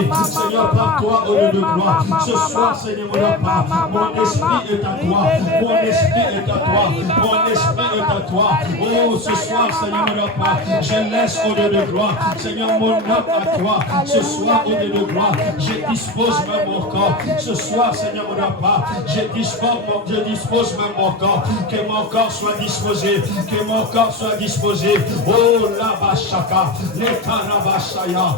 esprit. Seigneur, par toi, au lieu de gloire. Ce soir, Seigneur, mon esprit est à toi. Mon esprit est à toi. Mon esprit est à toi. Oh, ce soir, Seigneur, je laisse au lieu de gloire. Seigneur, mon âme à toi. Ce soir, au lieu de gloire, je dispose même mon corps. Ce soir, Seigneur, je dispose même mon corps. Que mon corps soit disposé. Que mon corps soit disposé. Oh, la bachaka, les karabashaya,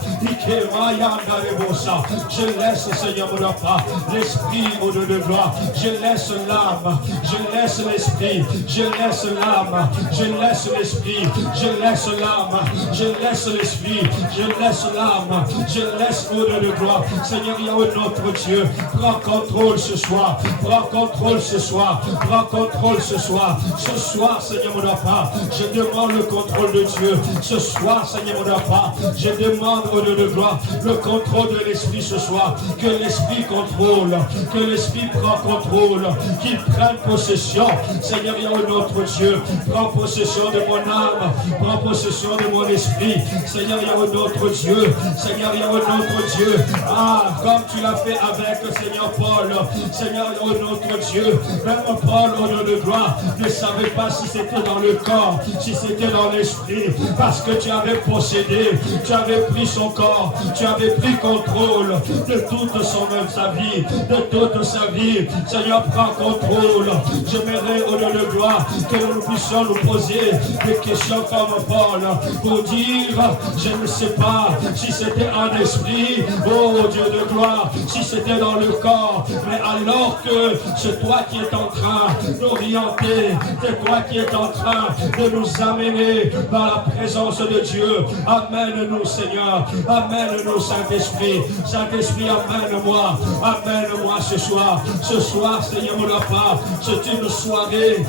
je laisse, Seigneur, mon Père, l'esprit au lieu de gloire. Je laisse l'âme. Je laisse l'esprit. Je laisse l'âme. Je laisse l'esprit. Je laisse l'âme. Je laisse l'esprit. Je laisse l'âme. Je laisse au lieu de gloire. Seigneur, il y a un autre Dieu. Prends contrôle ce soir. Prends contrôle ce soir. Prends contrôle ce soir. Ce soir, Seigneur, mon Père, je demande le contrôle de Dieu. Ce soir, Seigneur, mon Père, je demande au lieu de gloire le contrôle de l'esprit ce soir. Que l'esprit contrôle. Que l'esprit prend contrôle. Qu'il prenne possession. Seigneur, il y a un autre Dieu. Prends possession de mon âme. Prends possession de mon esprit. Seigneur, il y a un autre Dieu. Seigneur, il y a un autre Dieu. Ah, comme tu l'as fait avec Seigneur Paul. Seigneur, il y a un autre Dieu. Même Paul, au nom de gloire, ne savait pas si c'était dans le corps, si c'était dans l'esprit. Parce que tu avais possédé, tu avais pris son corps, tu avais pris contrôle de toute sa vie, de toute sa vie. Seigneur, prends contrôle. J'aimerais, au nom de gloire, que nous puissions nous poser des questions comme Paul pour dire, je ne sais pas si c'était un esprit, oh Dieu de gloire, si c'était dans le corps, mais alors que c'est toi qui es en train d'orienter, c'est toi qui es en train de nous amener dans la présence de Dieu. Amène-nous, Seigneur, amène-nous, Saint-Esprit. Saint-Esprit, amène-moi, amène-moi ce soir. Ce soir, Seigneur, mon Père, c'est une soirée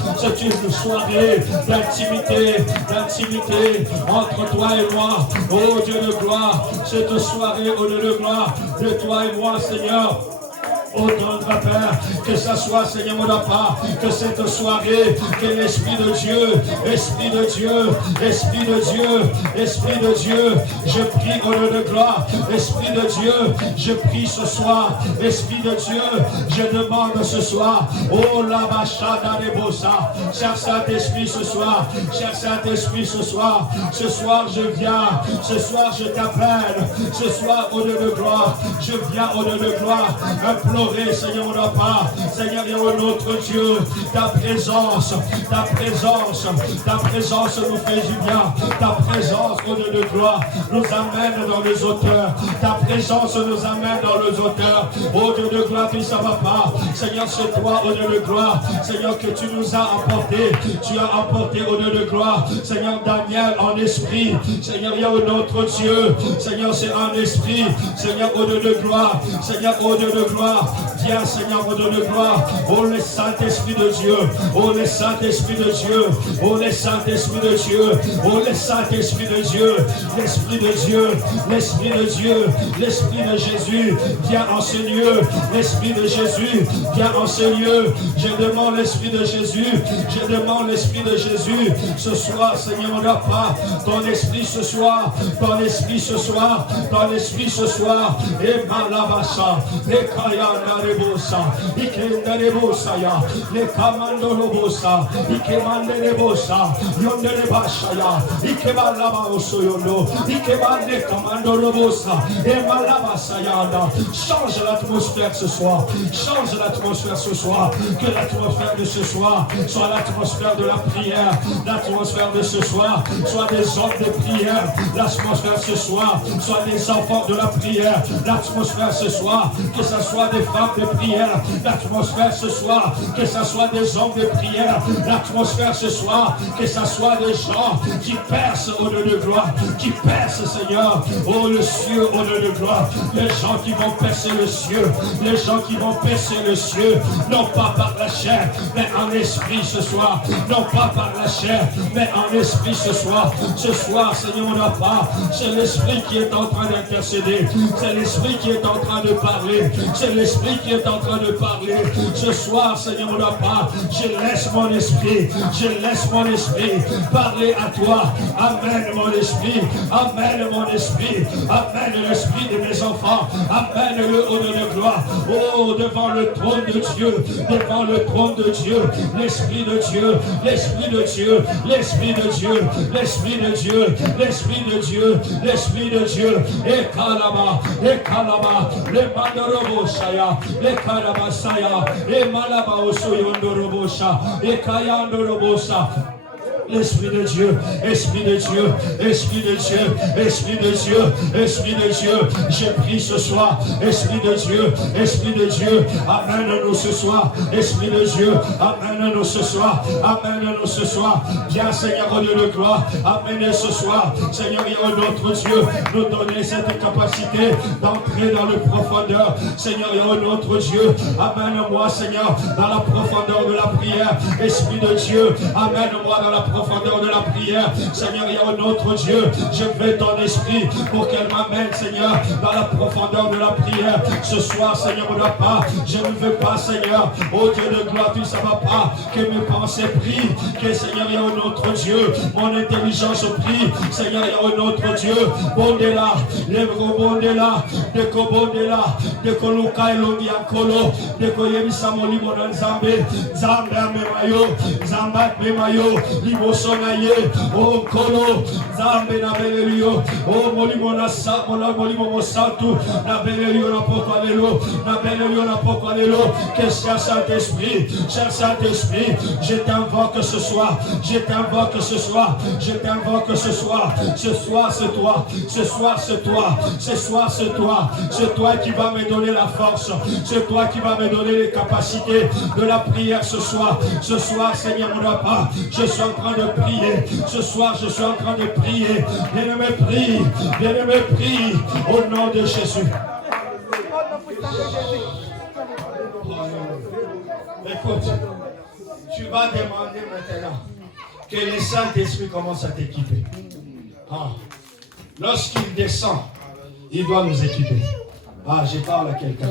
d'intimité entre toi et moi. Oh Dieu de gloire, cette soirée, oh Dieu de gloire, de toi et moi, Seigneur. Oh notre Père, que ça soit, Seigneur mon Père, que cette soirée, que l'Esprit de Dieu, Esprit de Dieu, Esprit de Dieu, Esprit de Dieu, je prie au nom de gloire, Esprit de Dieu, je prie ce soir, Esprit de Dieu, je demande ce soir, oh la bachada de Bossa, cher Saint-Esprit ce soir, cher Saint-Esprit ce soir je viens, ce soir je t'appelle, ce soir au nom de gloire, je viens au nom de gloire, implorer, Seigneur mon Père, Seigneur, il y a un autre Dieu, ta présence nous fait du bien, ta présence au nom de gloire nous amène dans les hauteurs, ta présence nous amène dans les hauteurs, au Dieu de gloire, puis ça va pas, Seigneur, c'est toi au nom de gloire, Seigneur, que tu nous as apporté, tu as apporté au nom de gloire, Seigneur, Daniel en esprit, Seigneur, il y a un autre Dieu, Seigneur, c'est un esprit, Seigneur, au nom de gloire, Seigneur, au nom de gloire, viens, Seigneur, au nom de gloire, oh le Saint-Esprit de Dieu, oh le Saint-Esprit de Dieu, oh le Saint-Esprit de Dieu, oh le Saint-Esprit de Dieu, l'Esprit de Dieu, l'Esprit de Dieu, l'Esprit de Jésus, viens en ce lieu, l'Esprit de Jésus, viens en ce lieu, je demande l'Esprit de Jésus, je demande l'Esprit de Jésus, ce soir, Seigneur, on n'a pas ton Esprit ce soir, ton Esprit ce soir, ton Esprit ce soir, et Malabassa, et Kayana Rebosa, Ikenda Rebosa, les Kamando Robosa, Ikemande Rebosa, Yonde Rebashaya, Ikemalaba Osoyono, Ikemande Kamando Robosa, et Malabasayana. Change l'atmosphère ce soir, change l'atmosphère ce soir, que l'atmosphère de ce soir soit l'atmosphère de la prière, l'atmosphère de ce soir soit des hommes de prière, l'atmosphère ce soir soit des enfants de la prière, l'atmosphère ce soir que ce soit des femmes de prière, l'atmosphère ce soir que ce soit des hommes de prière, l'atmosphère ce soir que ce soit des gens qui percent au nom de gloire, qui percent, Seigneur, oh le ciel au nom de gloire, les gens qui vont percer le ciel, les gens qui vont percer le ciel, non pas par la chair mais en esprit ce soir, non pas par la chair mais en esprit ce soir, Seigneur, on n'a pas, c'est l'esprit qui est en train d'intercéder, c'est l'esprit qui est en train de parler, c'est l'esprit esprit qui est en train de parler. Ce soir, Seigneur, mon papa, je laisse mon esprit parler à toi. Amène mon esprit, amène mon esprit, amène l'esprit de mes enfants, amène-le au nom de gloire. Oh, devant le trône de Dieu, devant le trône de Dieu, l'esprit de Dieu, l'esprit de Dieu, l'esprit de Dieu, l'esprit de Dieu, l'esprit de Dieu, l'esprit de Dieu, et Kalama, le Mandorobosaya, et Kalabasaya, et Malaba Osoyondorobosha, et Kayandorobosa. Esprit de Dieu, Esprit de Dieu, Esprit de Dieu, Esprit de Dieu, Esprit de Dieu, je prie ce soir, Esprit de Dieu, amène-nous ce soir, Esprit de Dieu, amène-nous ce soir, amène-nous ce soir, viens Seigneur au Dieu de gloire, amène ce soir, Seigneur, notre Dieu, nous donner cette capacité d'entrer dans le profondeur, Seigneur, notre Dieu, amène-moi Seigneur, dans la profondeur de la prière, Esprit de Dieu, amène-moi dans la profondeur de la prière, Seigneur, notre Dieu, je veux ton esprit pour qu'elle m'amène, Seigneur, dans la profondeur de la prière. Ce soir, Seigneur, on n'a pas, je ne veux pas, Seigneur, oh Dieu de gloire, tu ne savais pas que mes pensées prient, que Seigneur, notre Dieu, mon intelligence prie, Seigneur, notre Dieu, bondela, le bondela, de kobondela, de koluka elongi ankolo, de koyemisa molimo na nzambe, nzambe amemayo, nzamba memayo, Sonaye, oh Kolo, Zambe na Belelio, oh Molimo na Samola, Molimo Mosatu, na Belelio na Pokalelo, na Belelio na Pokalelo, que cher Saint-Esprit, je t'invoque ce soir, je t'invoque ce soir, je t'invoque ce soir, ce soir c'est toi, ce soir c'est toi, ce soir c'est toi, c'est toi qui va me donner la force, c'est toi qui va me donner les capacités de la prière ce soir, Seigneur mon papa, je suis en train de prier. Ce soir, je suis en train de prier. Bien-aimé, prie au nom de Jésus. Écoute, tu vas demander maintenant que le Saint-Esprit commence à t'équiper. Lorsqu'il descend, il doit nous équiper. Je parle à quelqu'un.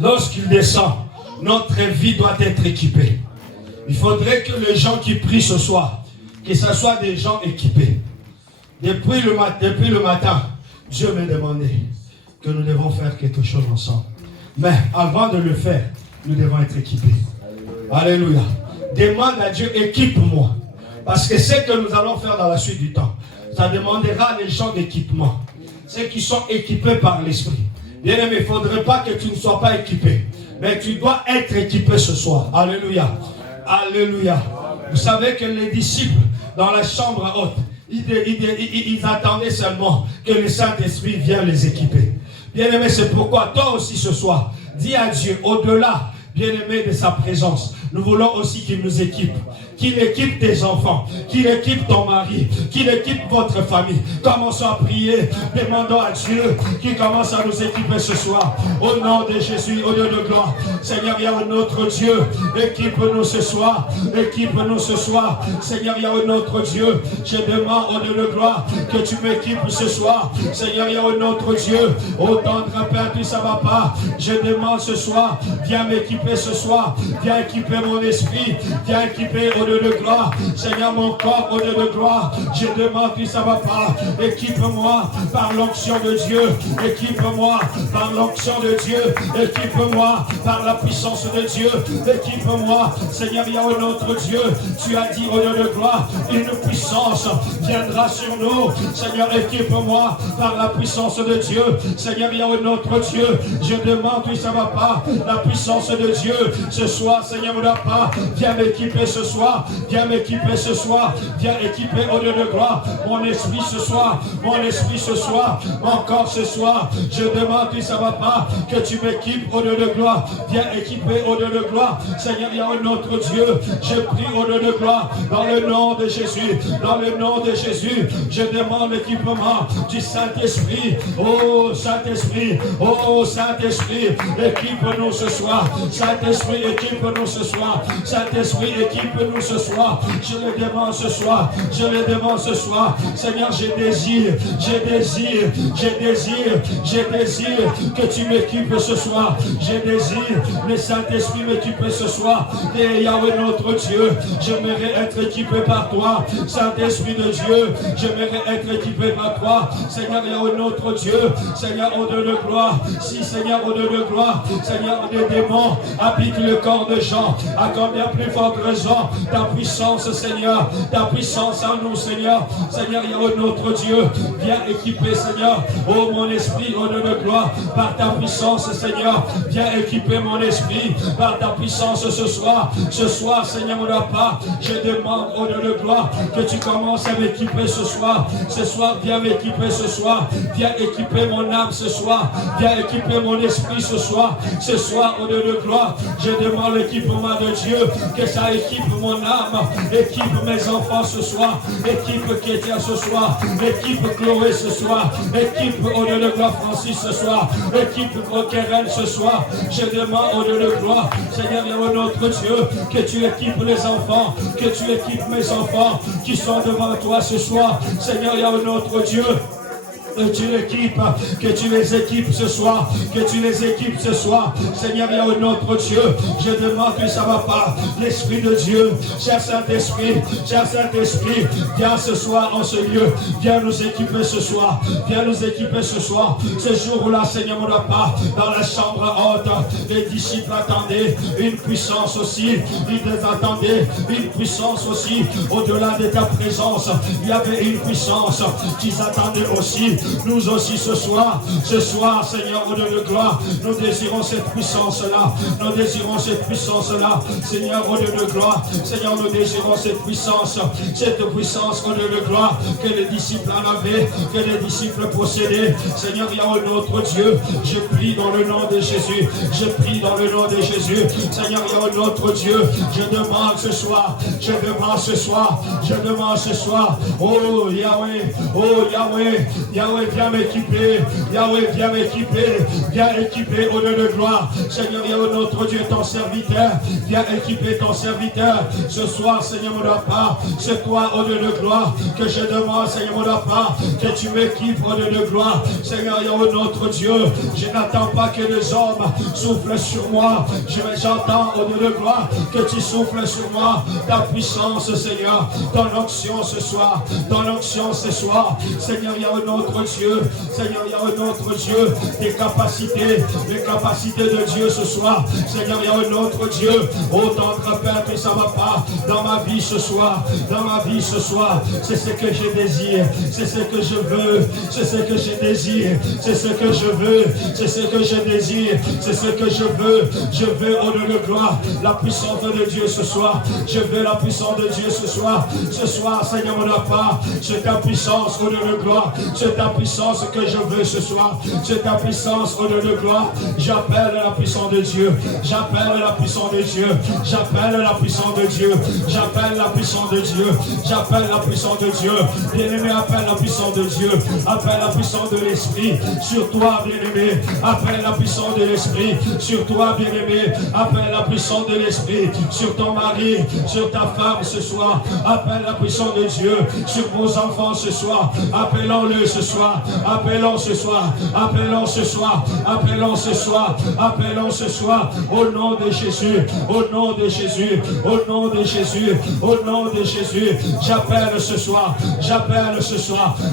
Lorsqu'il descend, notre vie doit être équipée. Il faudrait que les gens qui prient ce soir, que ce soit des gens équipés. Depuis le matin, Dieu m'a demandé que nous devons faire quelque chose ensemble. Mais avant de le faire, nous devons être équipés. Alléluia. Demande à Dieu, équipe-moi. Parce que ce que nous allons faire dans la suite du temps, ça demandera les gens d'équipement. Ceux qui sont équipés par l'Esprit. Bien aimé, il ne faudrait pas que tu ne sois pas équipé. Mais tu dois être équipé ce soir. Alléluia. Alléluia. Vous savez que les disciples dans la chambre haute, ils attendaient seulement que le Saint-Esprit vienne les équiper. Bien-aimé, c'est pourquoi toi aussi ce soir, dis à Dieu, au-delà, bien-aimé, de sa présence, nous voulons aussi qu'il nous équipe. Qu'il équipe tes enfants, qu'il équipe ton mari, qu'il équipe votre famille. Commençons à prier, demandons à Dieu qu'il commence à nous équiper ce soir. Au nom de Jésus, au Dieu de gloire. Seigneur, il y a notre Dieu, équipe-nous ce soir, équipe-nous ce soir. Seigneur, il y a notre Dieu, je demande au Dieu de gloire que tu m'équipes ce soir. Seigneur, il y a notre Dieu, au tendre Père, tu ne va pas. Je demande ce soir, viens m'équiper ce soir, viens équiper mon esprit, viens équiper au Dieu de gloire, Seigneur, mon corps au Dieu de gloire, je demande que ça va pas, équipe-moi par l'onction de Dieu, équipe-moi par l'onction de Dieu, équipe-moi par la puissance de Dieu, équipe-moi, Seigneur, il y a notre Dieu, tu as dit au Dieu de gloire, une puissance viendra sur nous, Seigneur, équipe-moi par la puissance de Dieu, Seigneur, il y a notre Dieu, je demande que ça va pas, la puissance de Dieu, ce soir, Seigneur, mon papa, viens m'équiper ce soir, viens m'équiper ce soir, viens équiper au Dieu de gloire, mon esprit ce soir, mon esprit ce soir, mon corps ce soir, je demande que ça va pas, que tu m'équipes au Dieu de gloire, viens équiper au Dieu de gloire, Seigneur, il y a notre Dieu, je prie au Dieu de gloire, dans le nom de Jésus, dans le nom de Jésus, je demande l'équipement du Saint-Esprit, oh Saint-Esprit, équipe-nous ce soir, Saint-Esprit, équipe-nous ce soir, soir. Saint-Esprit, équipe-nous ce soir. Je le demande ce soir. Je le demande ce soir. Seigneur, je désire que tu m'équipes ce soir. Je désire le Saint-Esprit m'équiper ce soir. Et Yahweh notre Dieu, j'aimerais être équipé par toi. Saint-Esprit de Dieu, j'aimerais être équipé par toi. Seigneur Yahweh notre Dieu, Seigneur au Dieu de gloire. Si Seigneur au Dieu de gloire, Seigneur des démons habitent le corps de Jean, à combien plus forte raison ta puissance Seigneur, ta puissance en nous Seigneur. Seigneur Yahweh notre Dieu, viens équiper Seigneur, oh mon esprit au Dieu de gloire, par ta puissance Seigneur, viens équiper mon esprit par ta puissance ce soir. Ce soir Seigneur mon papa, je demande au Dieu de gloire que tu commences à m'équiper ce soir. Ce soir viens m'équiper ce soir, viens équiper mon âme ce soir, viens équiper mon esprit ce soir. Ce soir au Dieu de gloire, je demande l'équipement de Dieu, que ça équipe mon âme, équipe mes enfants ce soir, équipe Kétia ce soir, équipe Chloé ce soir, équipe au Dieu de gloire Francis ce soir, équipe Keren ce soir. Je demande au Dieu de gloire, Seigneur Yahweh notre Dieu, que tu équipes les enfants, que tu équipes mes enfants qui sont devant toi ce soir. Seigneur Yahweh notre Dieu, que tu l'équipes, que tu les équipes ce soir, que tu les équipes ce soir. Seigneur Yahweh notre Dieu, je demande que ça va pas. L'Esprit de Dieu, cher Saint-Esprit, viens ce soir en ce lieu, viens nous équiper ce soir, viens nous équiper ce soir. Ce jour-là, Seigneur mon papa, dans la chambre haute, les disciples attendaient une puissance aussi, ils attendaient une puissance aussi, au-delà de ta présence, il y avait une puissance qu'ils attendaient aussi. Nous aussi ce soir, Seigneur, au Dieu de gloire, nous désirons cette puissance-là, nous désirons cette puissance-là, Seigneur, au Dieu de gloire, Seigneur, nous désirons cette puissance, au Dieu de gloire, que les disciples en avaient, que les disciples possédaient. Seigneur, Yahweh notre Dieu, je prie dans le nom de Jésus, je prie dans le nom de Jésus, Seigneur, Yahweh notre Dieu, je demande ce soir, oh Yahweh, Yahweh, viens m'équiper. Yahweh, viens m'équiper. Viens équiper au Dieu de gloire. Seigneur, Yahweh, notre Dieu, ton serviteur. Viens équiper ton serviteur. Ce soir, Seigneur, mon papa, c'est toi, au Dieu de gloire, que je demande, Seigneur, mon papa, que tu m'équipes, au Dieu de gloire. Seigneur, Yahweh, notre Dieu, je n'attends pas que les hommes soufflent sur moi. J'entends, au Dieu de gloire, que tu souffles sur moi. Ta puissance, Seigneur. Ton onction ce soir. Ton onction ce soir. Seigneur, Yahweh, notre Dieu, Seigneur Yahweh notre Dieu, les capacités de Dieu ce soir, Seigneur Yahweh notre Dieu, oh tendre Père que ça va pas dans ma vie ce soir, c'est ce que je désire, c'est ce que je veux, c'est ce que je désire, c'est ce que je veux, c'est ce que je désire, c'est ce que je veux au Dieu de gloire, la puissance de Dieu ce soir, je veux la puissance de Dieu ce soir, Seigneur mon papa, c'est ta puissance au Dieu de gloire, c'est ta puissance que je veux ce soir. C'est ta puissance au Dieu de gloire. J'appelle la puissance de Dieu. J'appelle la puissance de Dieu. J'appelle la puissance de Dieu. J'appelle la puissance de Dieu. J'appelle la puissance de Dieu. Bien-aimé, appelle la puissance de Dieu. Appelle la puissance de l'Esprit sur toi, bien-aimé. Appelle la puissance de l'Esprit sur toi, bien-aimé. Appelle la puissance de l'Esprit sur ton mari, sur ta femme ce soir. Appelle la puissance de Dieu sur vos enfants ce soir. Appelons-le ce soir, appelons ce soir, appelons ce soir, appelons ce soir, appelons ce soir, au nom de Jésus, au nom de Jésus, au nom de Jésus, au nom de Jésus, j'appelle ce soir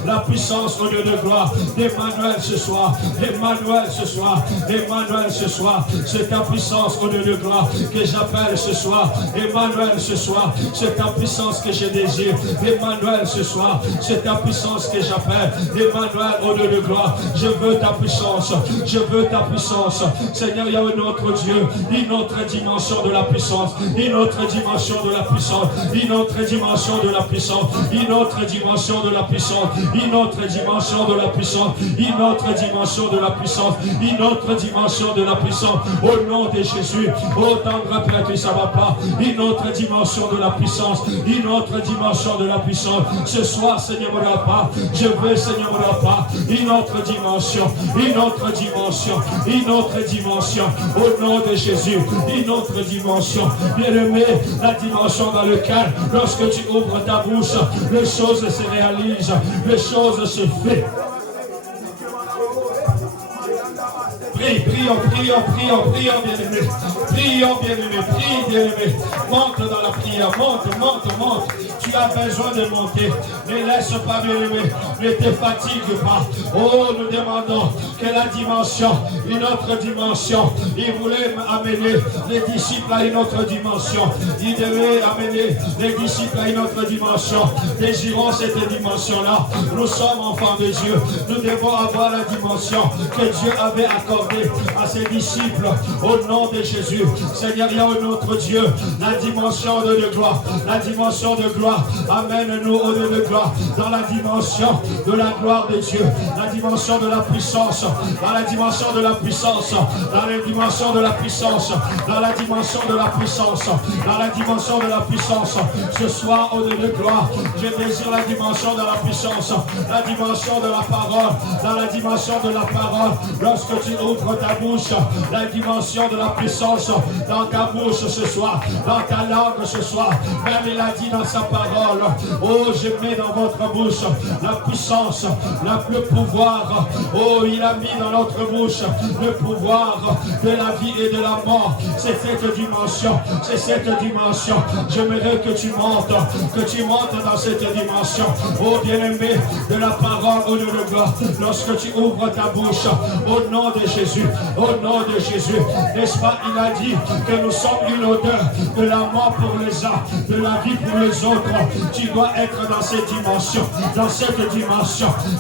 la puissance au Dieu de gloire, d'Emmanuel ce soir, Emmanuel ce soir, Emmanuel ce soir, c'est ta puissance au Dieu de gloire que j'appelle ce soir, Emmanuel ce soir, c'est ta puissance que je désire, Emmanuel ce soir, c'est ta puissance que j'appelle, Emmanuel, au Dieu de gloire, je veux ta puissance, Seigneur Yahweh notre Dieu, une autre dimension de la puissance, une autre dimension de la puissance, une autre dimension de la puissance, une autre dimension de la puissance, une autre dimension de la puissance, une autre dimension de la puissance, une autre dimension de la puissance, au nom de Jésus, oh tendre Père que ça va pas, une autre dimension de la puissance, une autre dimension de la puissance, ce soir Seigneur mon papa, je veux Seigneur mon papa, une autre dimension, une autre dimension, une autre dimension, au nom de Jésus, une autre dimension. Bien-aimé, la dimension dans laquelle, lorsque tu ouvres ta bouche, les choses se réalisent, les choses se font. Prions, bien-aimé. Prions, bien-aimé. Prie, bien-aimé. Monte dans la prière. Monte. Tu as besoin de monter. Ne laisse pas, bien-aimé. Ne te fatigue pas. Oh, nous demandons que la dimension, une autre dimension. Il voulait amener les disciples à une autre dimension. Il devait amener les disciples à une autre dimension. Désirons cette dimension-là. Nous sommes enfants de Dieu. Nous devons avoir la dimension que Dieu avait accordée à ses disciples au nom de Jésus. Seigneur, il y a un autre Dieu, la dimension de gloire, la dimension de gloire. Amène-nous au Dieu de gloire, dans la dimension de la gloire de Dieu, la dimension de la puissance, dans la dimension de la puissance, dans la dimension de la puissance, dans la dimension de la puissance, dans la dimension de la puissance. Ce soir, au Dieu de gloire, je désire la dimension de la puissance, la dimension de la parole, dans la dimension de la parole. Lorsque tu ouvres ta bouche, la dimension de la puissance dans ta bouche ce soir, dans ta langue ce soir. Même il a dit dans sa parole, oh, je mets dans votre bouche la puissance, le pouvoir. Oh, il a mis dans notre bouche le pouvoir de la vie et de la mort. C'est cette dimension, c'est cette dimension. J'aimerais que tu montes dans cette dimension. Oh, bien-aimé de la parole, au nom de gloire, lorsque tu ouvres ta bouche, au nom de Jésus, au nom de Jésus, n'est-ce pas, il a dit que nous sommes une odeur de la mort pour les uns, de la vie pour les autres. Tu dois être dans cette dimension,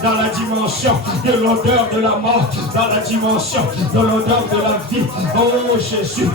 dans la dimension de l'odeur de la mort, dans la dimension de l'odeur de la vie. Oh Jésus,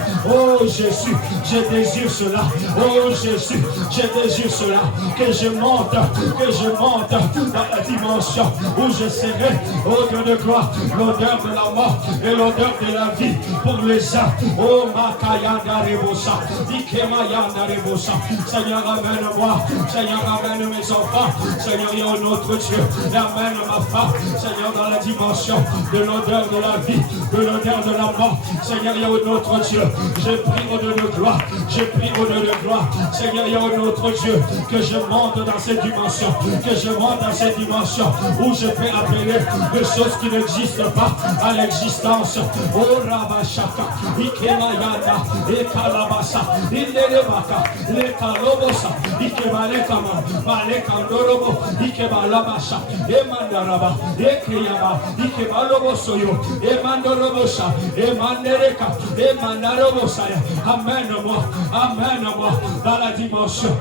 je désire cela. Oh Jésus, je désire cela, que je monte dans la dimension où je serai, oh Dieu de gloire, l'odeur de la mort et l'odeur de la vie pour les uns. Oh Makayanda Rebosa, Ikemayanda Rebosa. Seigneur, amène-moi, Seigneur, amène mes enfants, Seigneur, il y a un autre Dieu, et amène ma femme, Seigneur, dans la dimension de l'odeur de la vie, de l'odeur de la mort. Seigneur, il y a un autre Dieu, je prie au Dieu de gloire, je prie au Dieu de gloire. Seigneur, il y a un autre Dieu, que je monte dans cette dimension, que je monte dans cette dimension où je peux appeler des choses qui n'existent pas à l'existence. Oh Rabashaka, Ikemayanda, Ekalabasa, Indelebaka, Lekalobosa, Ikebalekama, Balekandorobo, Ikebalabasa, Emandaraba, Ekeyaba, Ikebalobosoyo, Emandorobosa, Emandereka, Emandarobosaya. Amène-moi dans la dimension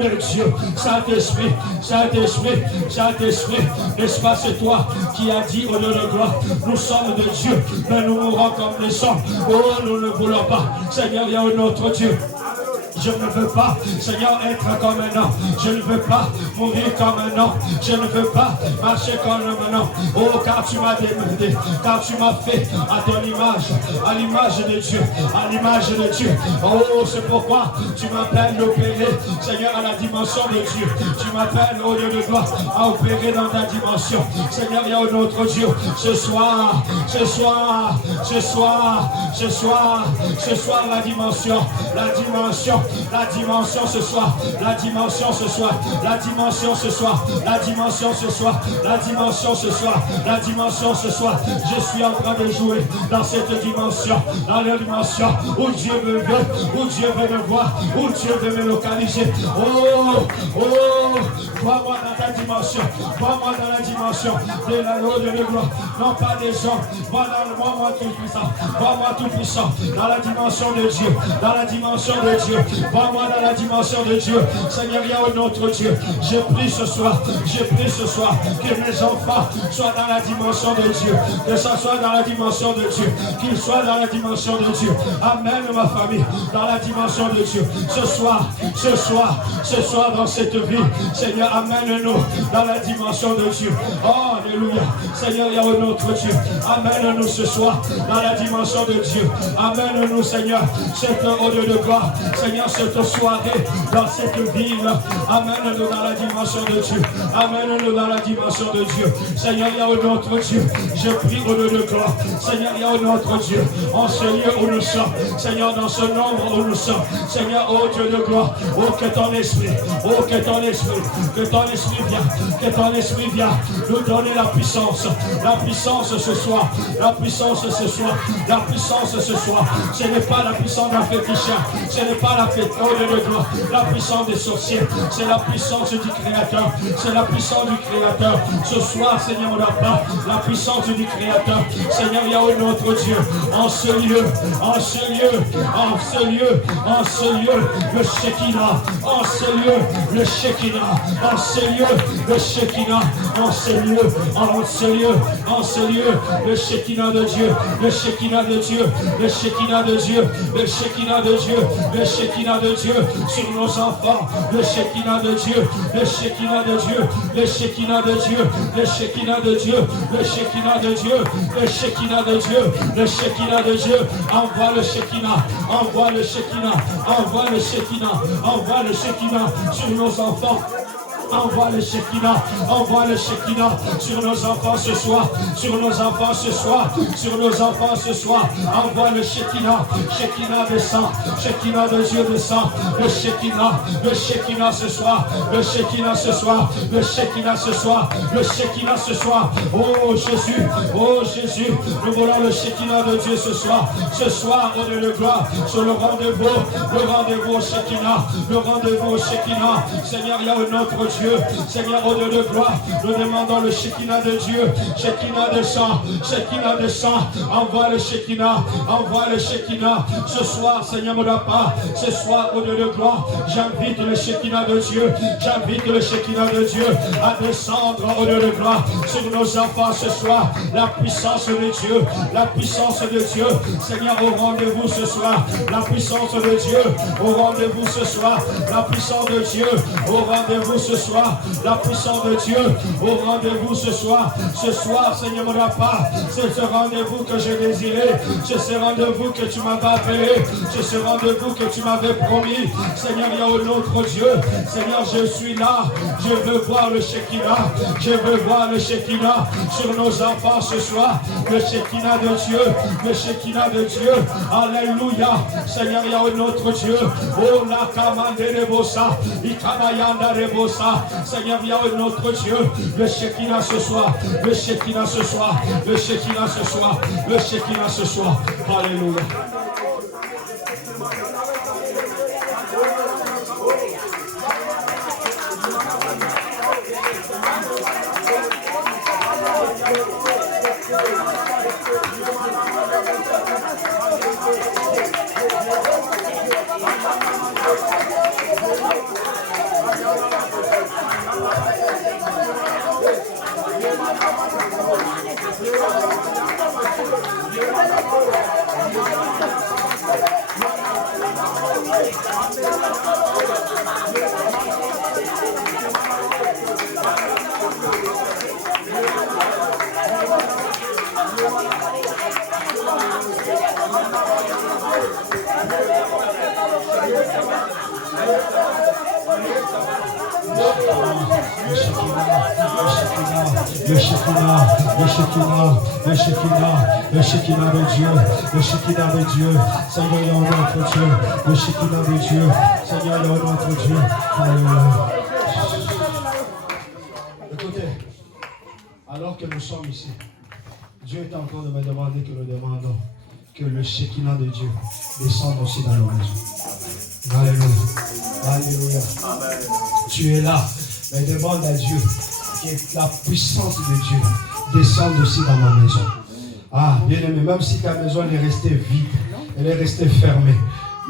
de Dieu. Saint-Esprit, n'est-ce pas, c'est toi qui as dit au nom de gloire, nous sommes de Dieu, mais nous mourrons comme des hommes. Oh, nous ne voulons pas. Seigneur, il y a un autre Dieu. Je ne veux pas, Seigneur, être comme un homme. Je ne veux pas mourir comme un homme. Je ne veux pas marcher comme un homme. Oh, car tu m'as demandé, car tu m'as fait à ton image, à l'image de Dieu, à l'image de Dieu. Oh, c'est pourquoi tu m'appelles opérer, Seigneur, à la dimension de Dieu. Tu m'appelles au Dieu de gloire à opérer dans ta dimension. Seigneur, il y a un autre Dieu. Ce soir, la dimension ce soir, la dimension ce soir, la dimension ce soir, la dimension ce soir, la dimension ce soir, la dimension ce soir. Je suis en train de jouer dans cette dimension, dans la dimension où Dieu me veut, où Dieu veut me voir, où Dieu veut me localiser. Oh, vois-moi dans ta dimension, vois-moi dans la dimension de la loi de gloire, non pas des hommes, vois-moi tout puissant, vois-moi tout puissant, dans la dimension de Dieu, dans la dimension de Dieu, vois-moi dans la dimension de Dieu. Seigneur, il y a un autre Dieu. Je prie ce soir que mes enfants soient dans la dimension de Dieu, que ça soit dans la dimension de Dieu, qu'ils soient dans la dimension de Dieu. Amène ma famille dans la dimension de Dieu. Ce soir dans cette vie, Seigneur, amène-nous dans la dimension de Dieu. Oh, alléluia. Seigneur, il y a un autre Dieu. Amène-nous ce soir dans la dimension de Dieu. Amène-nous, Seigneur, cette odeur de gloire. Seigneur, cette soirée, dans cette ville. Amène-nous dans la dimension de Dieu. Amène-nous dans la dimension de Dieu. Seigneur, il y a un autre Dieu. Je prie au nom de gloire. Seigneur, il y a un autre Dieu. En ce lieu où nous sommes. Seigneur, dans ce nombre où nous sommes. Seigneur, oh Dieu de gloire. Oh, que ton esprit. Oh, que ton esprit. Que ton esprit vienne. Que ton esprit vienne nous donner la puissance. La puissance ce soir. La puissance ce soir. La puissance ce soir. Ce n'est pas la puissance d'un féticheur. Ce n'est pas la la puissance des sorciers. C'est la puissance du Créateur. C'est la puissance du Créateur. Ce soir, Seigneur, on n'a pas la puissance du Créateur. Seigneur, il y a un autre Dieu. En ce lieu, en ce lieu, en ce lieu, en ce lieu, le Shekinah. En ce lieu, le Shekinah. En ce lieu, le Shekinah. En ce lieu, en ce lieu, en ce lieu, le Shekinah de Dieu. Le Shekinah de Dieu. Le Shekinah de Dieu. Le Shekinah de Dieu. Le Shekinah de Dieu sur nos enfants, le Shekinah de Dieu, le Shekinah de Dieu, le Shekinah de Dieu, le Shekinah de Dieu, le Shekinah de Dieu, le Shekinah de Dieu, le Shekinah de Dieu, envoie le Shekinah, envoie le Shekinah, envoie le Shekinah, envoie le Shekinah sur nos enfants. Envoie le Shekinah, envoie le Shekinah sur nos enfants ce soir, sur nos enfants ce soir, sur nos enfants ce soir. Envoie le Shekinah, Shekinah descend, Shekinah de Dieu descend, le Shekinah ce soir, le Shekinah ce soir, le Shekinah ce soir, le Shekinah ce soir. Oh Jésus, nous voulons le Shekinah de Dieu ce soir, au Dieu de gloire, sur le rendez-vous au Shekinah, le rendez-vous au Shekinah. Seigneur, il y a un autre Dieu. Seigneur, au Dieu de gloire, nous demandons le Shekinah de Dieu. Shekinah descend, envoie le Shekinah, ce soir, Seigneur, mon papa, ce soir, au Dieu de gloire, j'invite le Shekinah de Dieu, à descendre, au Dieu de gloire, sur nos enfants ce soir, la puissance de Dieu, Seigneur, au rendez-vous ce soir, la puissance de Dieu, au rendez-vous ce soir, la puissance de Dieu, au rendez-vous ce soir, la puissance de Dieu au rendez-vous ce soir, Seigneur mon papa, c'est ce rendez-vous que j'ai désiré, c'est ce rendez-vous que tu m'avais appelé, c'est ce rendez-vous que tu m'avais promis. Seigneur, il y a un autre Dieu. Seigneur, je suis là, je veux voir le Shekinah, sur nos enfants ce soir, le Shekinah de Dieu, alléluia. Seigneur, il y a un autre Dieu. Oh la kamande rebosa, ikamayanda rebosa. Seigneur, il y a un autre Dieu, le Shekinah ce soir, le Shekinah ce soir, le Shekinah ce soir, le Shekinah ce soir. Alléluia. Le Shekinah de Dieu, le Shekinah de Dieu, Seigneur, il y a un autre Dieu, le Shekinah de Dieu, Seigneur, il y a un autre Dieu. Écoutez, alors que nous sommes ici, Dieu est en train de me demander que nous demandons que le Shekinah de Dieu descende aussi dans nos maisons. Alléluia. Alléluia. Amen. Tu es là, mais demande à Dieu que la puissance de Dieu descende aussi dans ma maison. Ah, bien-aimé, même si ta maison est restée vide, elle est restée fermée,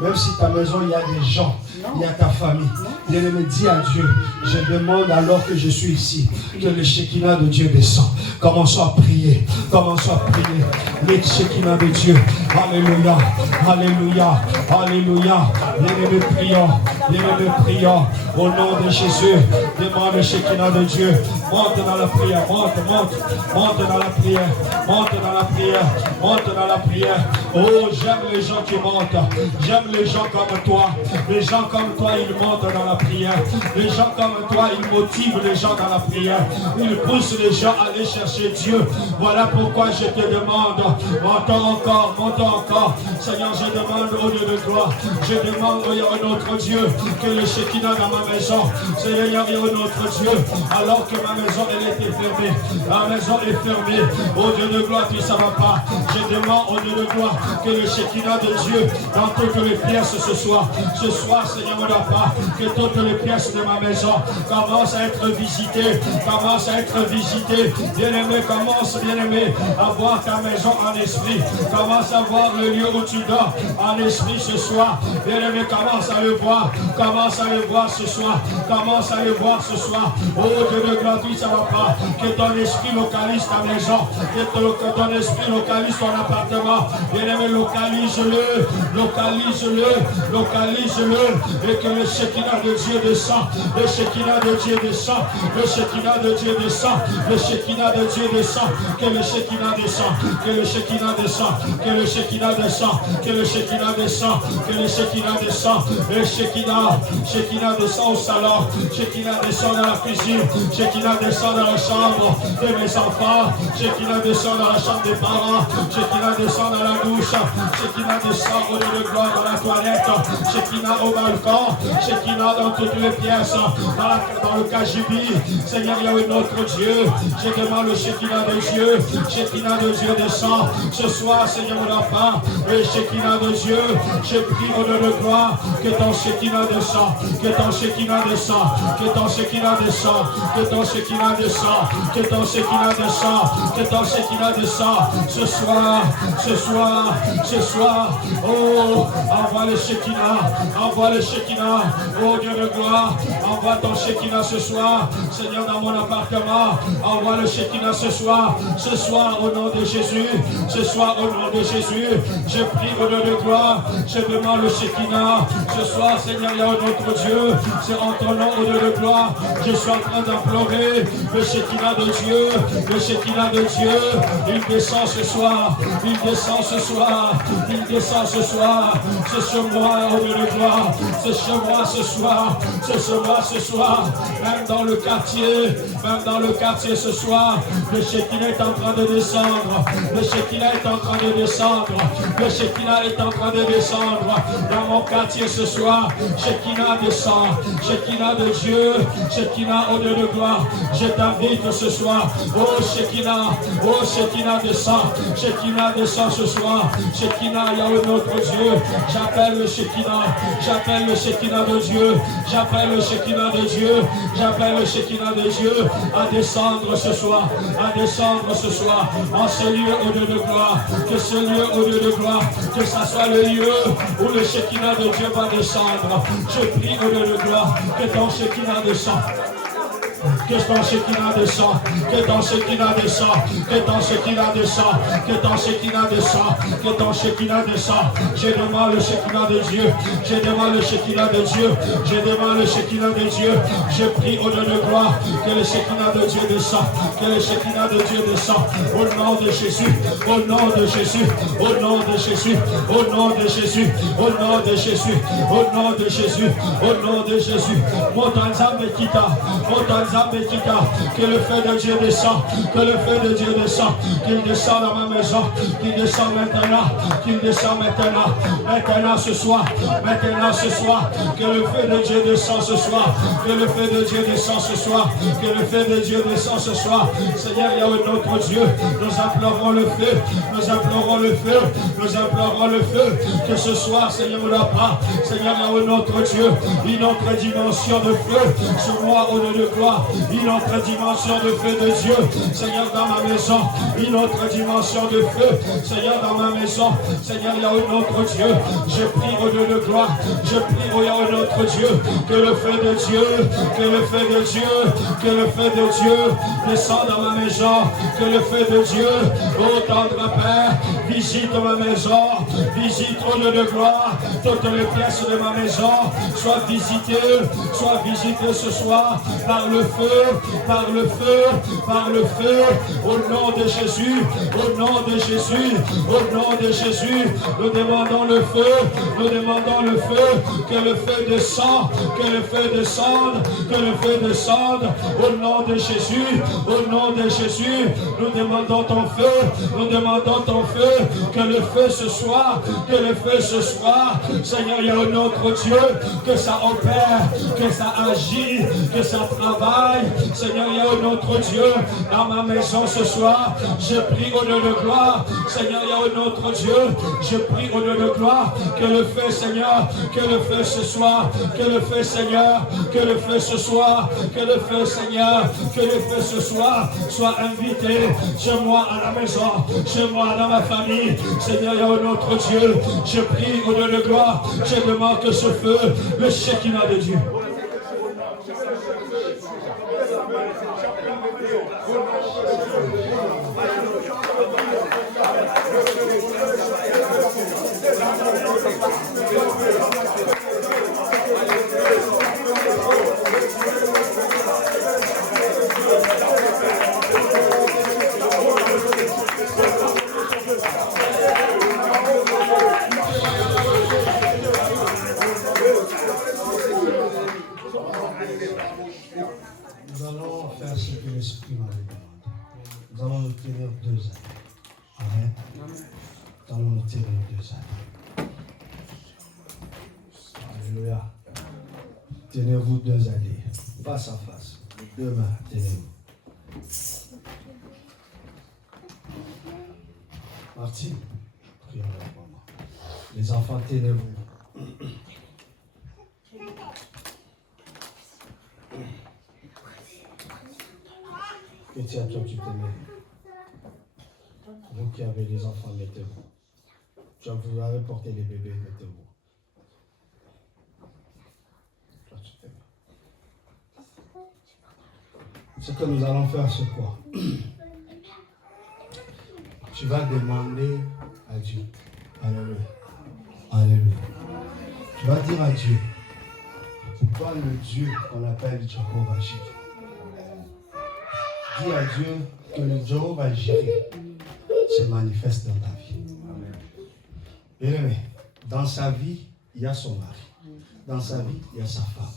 même si ta maison, il y a des gens il y a ta famille. Bien-aimé, dis à Dieu, je demande alors que je suis ici, que le Shekinah de Dieu descend. Commençons à prier, commençons à prier. Le Shekinah de Dieu. Alléluia, alléluia, alléluia. Bien-aimé, prions, bien-aimé, prions. Au nom de Jésus, demande le Shekinah de Dieu. Monte dans la prière, monte dans la prière, monte dans la prière, monte dans la prière. Oh, j'aime les gens qui montent, j'aime les gens comme toi. Les gens comme toi, ils montent dans la prière. Les gens comme toi, ils motivent les gens dans la prière. Ils poussent les gens à aller chercher Dieu. Voilà pourquoi je te demande, montons encore. Seigneur, je demande au Dieu de gloire, je demande au notre Dieu, que le Shekinah dans ma maison, Seigneur, il y a un autre Dieu, alors que ma maison, elle était fermée. Ma maison est fermée. Au Dieu de gloire, tu ne va pas. Je demande au Dieu de gloire que le Shekinah de Dieu dans toutes les pièces ce soir, Seigneur, on n'a pas, que toutes les pièces de ma maison commencent à être visitées, Bien-aimé, commence, bien-aimé, à voir ta maison en esprit. Commence à voir le lieu où tu dors en esprit ce soir. Bien-aimé, commence à le voir ce soir. Commence à le voir ce soir. Oh Dieu de gloire, ça va pas. Que ton esprit localise ta maison. Que ton esprit localise ton appartement. Bien-aimé, localise-le. Et que le Shekinah de Dieu descend. Le Shekinah de Dieu descend. Le Shekinah de Dieu descend. Le Shekinah de Dieu descend. Que le Shekinah descend. Que le Shekinah descend. Que le Shekinah descend. Que le Shekinah descend. Que le Shekinah descend. Le Shekinah descend au salon. Shekinah descend dans la cuisine. Shekinah descend dans la chambre de mes enfants. Shekinah descend dans la chambre des parents. Shekinah descend dans la douche. Shekinah descend au lieu de gloire dans la toilette. Shekinah au balcon. Shekinah dans toutes les pièces. Dans le KGB. Seigneur, il y a un autre Dieu. Je demande le Shekinah de Dieu. Shekinah de Dieu descend. Ce soir, Seigneur, on n'a pas le Shekinah de Dieu. Je prie au nom de gloire que ton Shekinah descend. Que ton Shekinah descend. Que ton Shekinah descend. Que ton Shekinah descend. Que ton Shekinah descend. Que ton Shekinah descend. Ce soir. Oh, envoie le Shekinah. Oh Dieu de gloire, envoie ton Shekinah ce soir. Seigneur, dans mon appartement, envoie le Shekinah ce soir. Ce soir, au nom de Jésus. Je prie au nom de gloire. Je demande le Shekinah. Ce soir, Seigneur, il y a un autre Dieu. C'est en ton nom, au nom de gloire. Je suis en train d'implorer le Shekinah de Dieu. Le Shekinah de Dieu. Il descend ce soir. C'est sur moi, au nom de gloire. C'est sur moi ce soir. Même dans le quartier ce soir. Le Shekinah est en train de descendre. Le Shekinah est en train de descendre. Dans mon quartier ce soir. Shekinah descend. Shekinah de Dieu. Shekinah au Dieu de gloire. Je t'invite ce soir. Oh Shekinah descend. Shekinah descend ce soir. Shekinah, il y a un autre Dieu. J'appelle le Shekinah de Dieu. J'appelle le Shekinah de Dieu à descendre ce soir. En ce lieu au Dieu de gloire. Que ce lieu au Dieu de gloire. Que ça soit le lieu où le Shekinah de Dieu va descendre. Je prie au Dieu de gloire. Que ton Shekinah descende. Que ton Shekinah descend, que ton Shekinah descend, que ton Shekinah descend, que ton Shekinah descend, que ton Shekinah descend. Je demande le Shekinah de Dieu, je demande le Shekinah de Dieu, je demande le Shekinah de Dieu. Je prie au nom de gloire que le Shekinah de Dieu descend, que le Shekinah de Dieu descend. Au nom de Jésus, au nom de Jésus, au nom de Jésus, au nom de Jésus, au nom de Jésus, au nom de Jésus, au nom de Jésus. Montanzambe kita, montanzambe kita. Que le feu de Dieu descend, que le feu de Dieu descend, qu'il descend dans ma maison, qu'il descend maintenant, qu'il descend maintenant, maintenant ce soir, que le feu de Dieu descend ce soir, que le feu de Dieu descend ce soir, que le feu de Dieu descend ce soir. Seigneur, il y a un autre Dieu, nous implorons le feu, nous implorons le feu, nous implorons le feu, que ce soir, Seigneur, on n'a pas, Seigneur, il y a un autre Dieu, une autre dimension de feu, sur moi, au nom de gloire, une autre dimension de feu de Dieu, Seigneur, dans ma maison, une autre dimension de feu, Seigneur, dans ma maison, Seigneur, il y a un autre Dieu, je prie au Dieu de gloire, je prie au un autre Dieu, que le feu de Dieu, que le feu de Dieu, que le feu de Dieu descende dans ma maison, que le feu de Dieu, ô tendre Père, visite ma maison, visite au Dieu de gloire, toutes les pièces de ma maison, soient visitées ce soir par le feu, par le feu, par le feu, au nom de Jésus, au nom de Jésus, au nom de Jésus, nous demandons le feu, nous demandons le feu, que le feu descende, que le feu descende, que le feu descende, au nom de Jésus, au nom de Jésus, nous demandons ton feu, nous demandons ton feu, que le feu ce soir, que le feu ce soir, Seigneur, il y a un autre Dieu, que ça opère, que ça agit, que ça travaille, Seigneur, il y a un autre Dieu dans ma maison ce soir, je prie au nom de gloire, Seigneur, il y a un autre Dieu, je prie au nom de gloire, que le feu, Seigneur, que le feu ce soir, que le feu, Seigneur, que le feu ce soir, que le feu, Seigneur, que le feu ce soir soit invité chez moi à la maison, chez moi dans ma famille, Seigneur, il y a un autre Dieu, je prie au nom de gloire, je demande que ce feu, le Shekinah de Dieu. Nous allons faire ce que l'Esprit m'a demandé. Nous allons nous tenir 2 années. Amen. Nous allons nous tenir 2 années. Alléluia. Tenez-vous 2 années. Face à face. 2 mains, tenez-vous. Martine, prions avec moi. Les enfants, tenez-vous. Et tiens, toi, tu te mets. Vous qui avez les enfants, mettez-vous. Vous avez porté les bébés, mettez-vous. Toi, tu te mets. Ce que nous allons faire, c'est quoi? Tu vas demander à Dieu. Alléluia. Alléluia. Tu vas dire à Dieu, toi le Dieu qu'on appelle Jéhovah Jireh. Dis à Dieu que le Jéhovah Jireh se manifeste dans ta vie. Bien-aimé, dans sa vie, il y a son mari. Dans sa vie, il y a sa femme.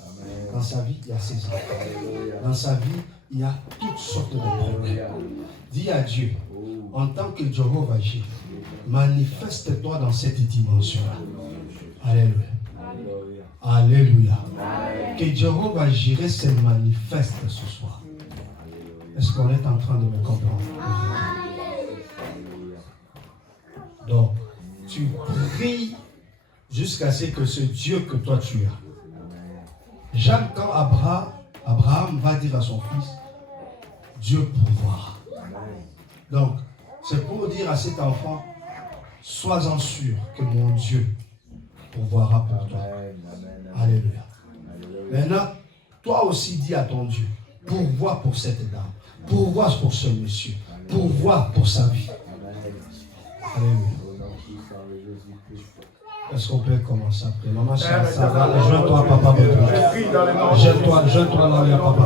Dans sa vie, il y a ses enfants. Dans sa vie, il y a toutes sortes de problèmes. Dis à Dieu, en tant que Jéhovah Jireh, manifeste-toi dans cette dimension-là. Alléluia. Alléluia. Que Jéhovah Jireh se manifeste ce soir. Est-ce qu'on est en train de me comprendre? Donc, tu pries jusqu'à ce que ce Dieu que toi tu as. Jacques, quand Abraham va dire à son fils, Dieu pourvoira. Donc, c'est pour dire à cet enfant, sois-en sûr que mon Dieu pourvoira pour toi. Alléluia. Maintenant, toi aussi dis à ton Dieu, pourvois pour cette dame, pourvois pour ce monsieur, pourvois pour sa vie. Alléluia. Est-ce qu'on peut commencer à prier? Maman, ça va. Jeune-toi, papa. Jeune-toi, là, papa.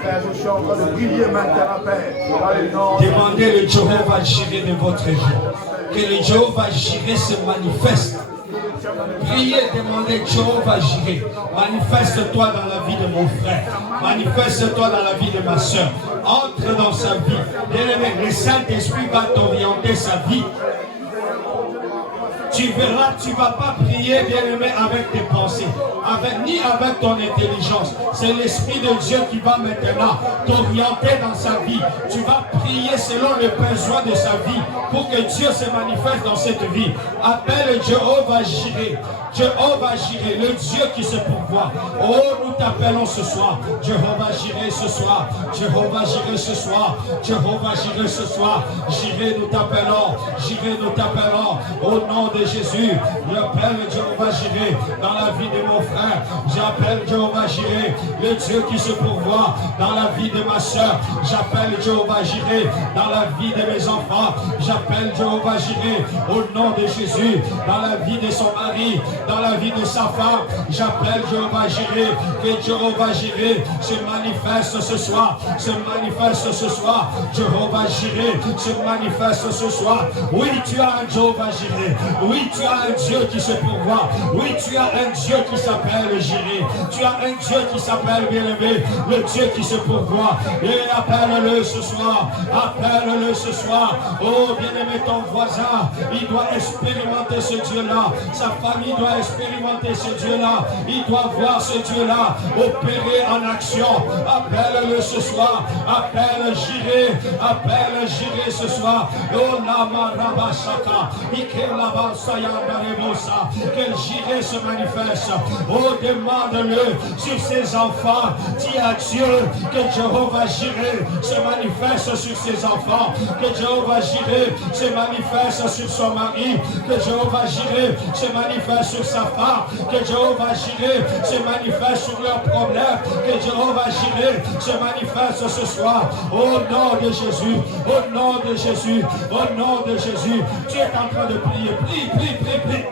Père, je suis en train de prier maintenant, Père. Demandez le Jéhovah Jireh de votre vie. Que le Jéhovah Jireh se manifeste. Priez, demandez Jéhovah Jireh. Manifeste-toi dans la vie de mon frère. Manifeste-toi dans la vie de ma soeur. Entre dans sa vie. Bien-aimé, le Saint-Esprit va t'orienter sa vie. Tu verras, tu ne vas pas prier, bien-aimé, avec tes pensées, ni avec ton intelligence. C'est l'Esprit de Dieu qui va maintenant t'orienter dans sa vie. Tu vas prier selon le besoin de sa vie pour que Dieu se manifeste dans cette vie. Appelle Jéhovah Jireh. Jéhovah Jireh, le Dieu qui se pourvoit. Oh, nous t'appelons ce soir. Jéhovah Jireh ce soir. Jéhovah Jireh ce soir. Jéhovah Jireh ce soir. Jireh, nous t'appelons. Jireh, nous t'appelons. Au nom de Jésus, j'appelle Jéhovah Jireh dans la vie de mon frère. J'appelle Jéhovah Jireh, le Dieu qui se pourvoit dans la vie de ma soeur. J'appelle Jéhovah Jireh dans la vie de mes enfants. J'appelle Jéhovah Jireh au nom de Jésus dans la vie de son mari, dans la vie de sa femme. J'appelle Jéhovah Jireh, que Jéhovah Jireh se manifeste ce soir, se manifeste ce soir. Jéhovah Jireh se manifeste ce soir. Oui, tu as un Jéhovah Jireh. Oui, tu as un Dieu qui se pourvoit. Oui, tu as un Dieu qui s'appelle Jireh. Tu as un Dieu qui s'appelle bien-aimé, le Dieu qui se pourvoit. Et appelle-le ce soir. Appelle-le ce soir. Oh, bien-aimé, ton voisin, il doit expérimenter ce Dieu-là. Sa famille doit expérimenter ce Dieu-là. Il doit voir ce Dieu-là opérer en action. Appelle-le ce soir. Appelle Jireh. Appelle Jireh ce soir. Oh, Lama Rabashaka. Ikelaba Sayanda Rebosa. Que Jireh se manifeste. Oh, demande-le sur ses enfants. Dis à Dieu que Jéhovah Jireh se manifeste sur ses enfants. Que Jéhovah Jireh se manifeste sur son mari. Que Jéhovah Jireh se manifeste sur sa femme. Que Jéhovah Jireh se manifeste sur leurs problèmes. Que Jéhovah Jireh se manifeste ce soir. Au nom de Jésus. Au nom de Jésus. Au nom de Jésus. Tu es en train de prier. Prie, prie, prie, prie.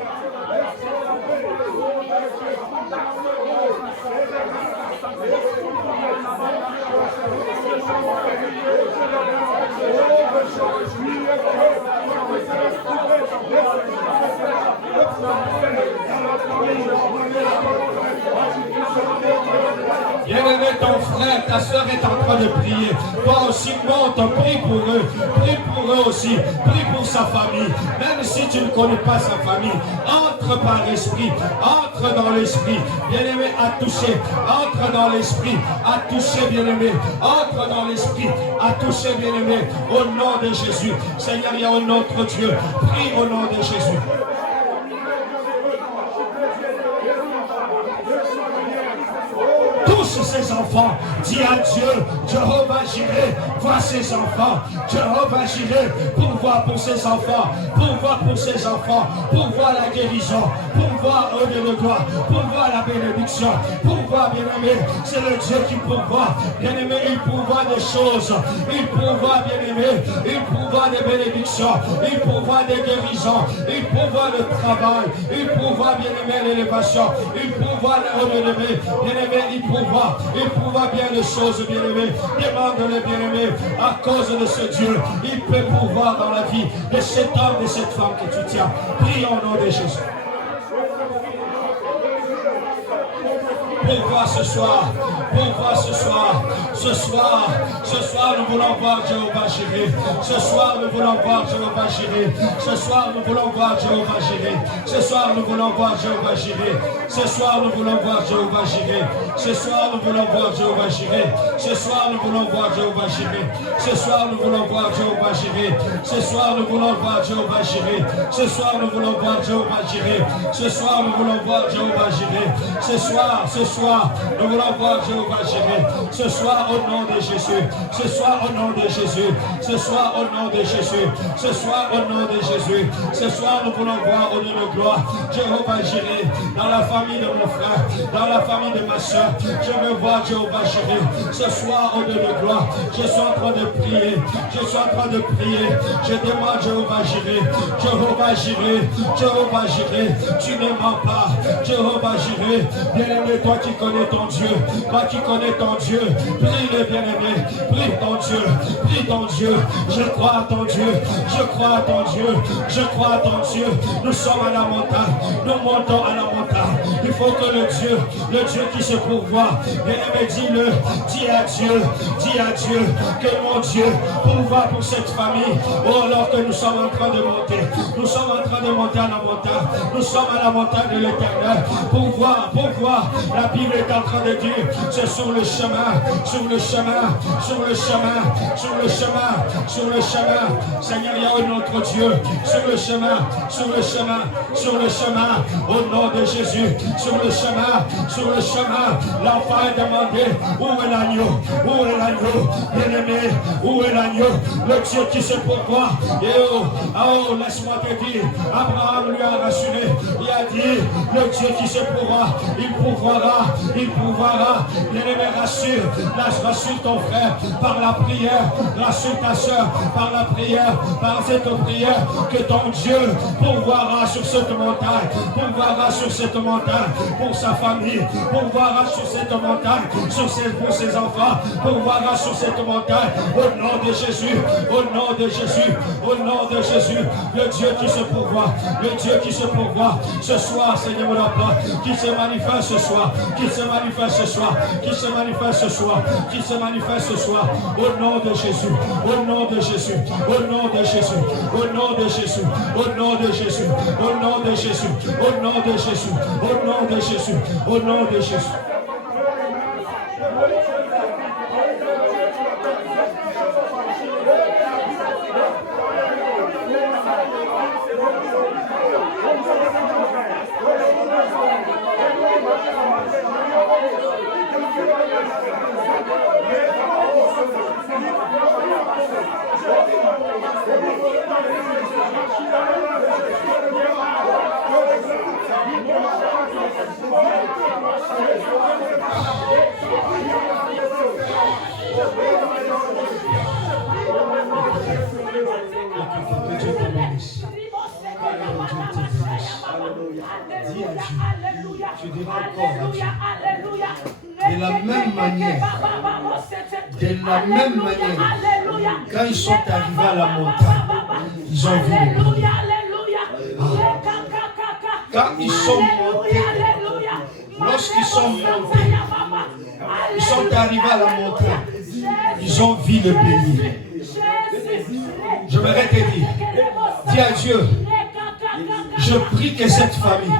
Bien-aimé, ton frère, ta soeur est en train de prier. Toi aussi, monte, prie pour eux. Prie pour eux aussi. Prie pour sa famille. Même si tu ne connais pas sa famille, entre par l'esprit. Entre dans l'esprit. Bien-aimé, à toucher. Entre dans l'esprit. À toucher, bien-aimé. Entre dans l'esprit. À toucher, bien-aimé. Au nom de Jésus. Seigneur, il y a un autre Dieu. Prie au nom de Jésus. Ses enfants, dis à Dieu, Jéhovah Jireh, vois ses enfants, Jéhovah Jireh, pourvois pour ses enfants, pourvois pour ses enfants, pourvois la guérison, pourvois au Dieu de gloire, pourvois la bénédiction, pourvois bien-aimé, c'est le Dieu qui pourvoit, bien-aimé, il pourvoit des choses, il pourvoit bien-aimé, il pourvoit des bénédictions, il pourvoit des guérisons, il pourvoit le travail, il pourvoit bien-aimé l'élévation, il pourvoit le bien-aimé, bien-aimé, il pourvoit bien les choses, bien-aimé. Demande-le, bien-aimé, à cause de ce Dieu, il peut pouvoir dans la vie de cet homme, de cette femme que tu tiens. Prie au nom de Jésus. Pourquoi ce soir? Pourquoi ce soir? Ce soir, nous voulons voir Jéhovah Jireh. Ce soir, nous voulons voir Jéhovah Jireh. Ce soir, nous voulons voir Jéhovah Jireh. Ce soir, nous voulons voir Jéhovah Jireh. Ce soir, nous voulons voir Jéhovah Jireh. Ce soir, nous voulons voir Jéhovah Jireh. Ce soir, nous voulons voir Jéhovah Jireh. Ce soir, nous voulons voir Jéhovah Jireh. Ce soir, nous voulons voir Jéhovah Jireh. Ce soir, nous voulons voir Jéhovah Jireh. Ce soir, nous voulons voir Jéhovah Jireh. Ce soir, nous voulons voir Jéhovah Jireh. Ce soir, au nom de Jésus. Ce soir, au nom de Jésus. Ce soir, au nom de Jésus. Ce soir, au nom de Jésus. Ce soir, nous voulons voir au nom de gloire Jéhovah Jireh dans la famille de mon frère, dans la famille de ma soeur. Je veux voir Jéhovah Jireh. Ce soir, au nom de gloire, je suis en train de prier. Je suis en train de prier. Je demande Jéhovah Jireh. Jéhovah Jireh. Jéhovah Jireh. Tu ne mens pas. Jéhovah Jireh. Bien-aimé, toi qui connais ton Dieu. Toi qui qui connais ton Dieu, prie le bien-aimé, prie ton Dieu, prie ton Dieu. Je crois à ton Dieu, je crois à ton Dieu, je crois à ton Dieu. Nous sommes à la montagne, nous montons à la montagne. Il faut que le Dieu qui se pourvoit, bien-aimé, dis-le, dis à Dieu que mon Dieu pourvoit pour cette famille. Oh, alors que nous sommes en train de monter, nous sommes en train de monter à la montagne, nous sommes à la montagne de l'Éternel. Pourvoir, la Bible est en train de dire, c'est sur le chemin, sur le chemin, sur le chemin, sur le chemin, sur le chemin. Seigneur, il y a un autre Dieu, sur le chemin, sur le chemin, sur le chemin, au nom de Jésus, sur le chemin, l'enfant est demandé, où est l'agneau, où est l'agneau, bien-aimé, où est l'agneau, le Dieu qui se pourvoit. Et oh, laisse-moi te dire, Abraham lui a rassuré, il a dit, le Dieu qui se pourvoit, il pourvoira, bien-aimé, rassure ton frère par la prière, rassure ta soeur par la prière, par cette prière, que ton Dieu pourvoira sur cette montagne, pour sa famille, pourvoira sur cette montagne, pour ses enfants, pourvoira sur cette montagne, au nom de Jésus, au nom de Jésus, au nom de Jésus, le Dieu qui se pourvoit, ce soir, Seigneur, qui se manifeste ce soir, qui se manifeste ce soir, au nom de Jésus, au nom de Jésus, au nom de Jésus, au nom de Jésus, au nom de Jésus, au nom de Jésus, au nom de Jésus, au nom de Jésus, au nom de Jésus. Tu diras encore à Dieu. De la même manière, quand ils sont arrivés à la montagne, ils ont vu le bélier. Quand ils sont montés, lorsqu'ils sont montés, ils sont arrivés à la montagne, ils ont vu le bélier. Je voudrais te dire, dis à Dieu, je prie que cette famille,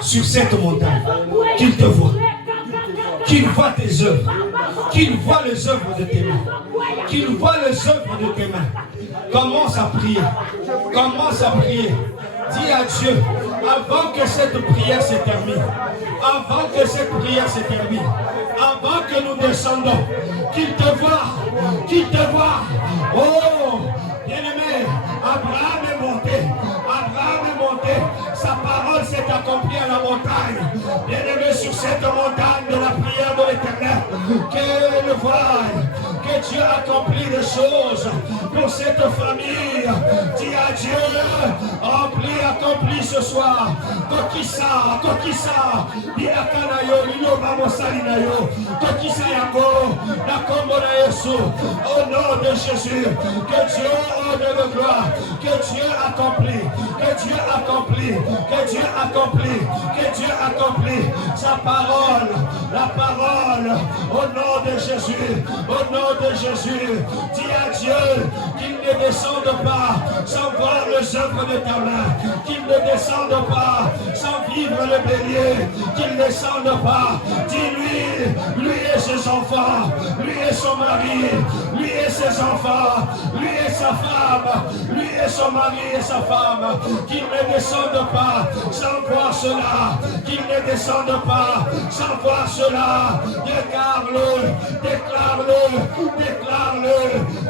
sur cette montagne, qu'il te voie, qu'il voit tes œuvres, qu'il voit les œuvres de tes mains, qu'il voit les œuvres de tes mains. Commence à prier, commence à prier. Dis à Dieu, avant que cette prière se termine, avant que cette prière se termine, avant que nous descendons, qu'il te voie, oh, bien-aimé, Abraham est monté, sa parole s'est accomplie à la montagne, bien-aimé, sur cette montagne de la prière de l'Éternel, qu'elle voie, que Dieu accomplit des choses pour cette famille. Dis à Dieu, accomplis ce soir. Kokisa, Biakanayo, Lilo Salinayo, Kokisa Yango, Nakombo na Yesu, au nom de Jésus, que Dieu honore le gloire, que Dieu accomplit, sa parole, la parole, au nom de Jésus, dis à Dieu qu'il ne descende pas sans voir les œuvres de ta main, qu'il ne descende pas sans vivre le bélier, qu'il ne descende pas, dis-lui, lui et ses enfants, lui et son mari, lui et ses enfants, lui et sa femme, lui et son mari et sa femme, qu'il ne descende pas sans voir cela, qu'il ne descende pas sans voir cela, déclare-le,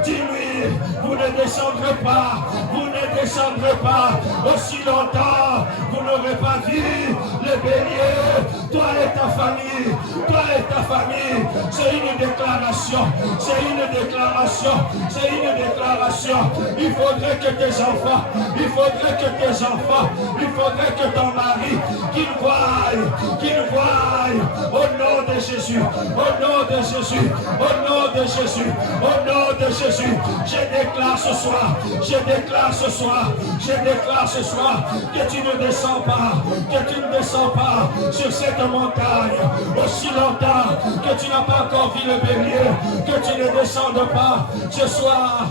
dis-lui, vous ne descendrez pas aussi longtemps, vous n'aurez pas vu le bélier toi et ta famille, toi et ta famille. C'est une déclaration, c'est une déclaration, c'est une déclaration. Il faudrait que tes enfants, il faudrait que tes enfants, il faudrait que ton mari, qu'il voie, au nom de Jésus, au nom de Jésus, au nom de Jésus, au nom de Jésus. Je déclare ce soir, je déclare ce soir, je déclare ce soir que tu ne descends pas, que tu ne descends pas sur cette montagne aussi longtemps que tu n'as pas encore vu le bélier, que tu ne descendes pas. Ce soir,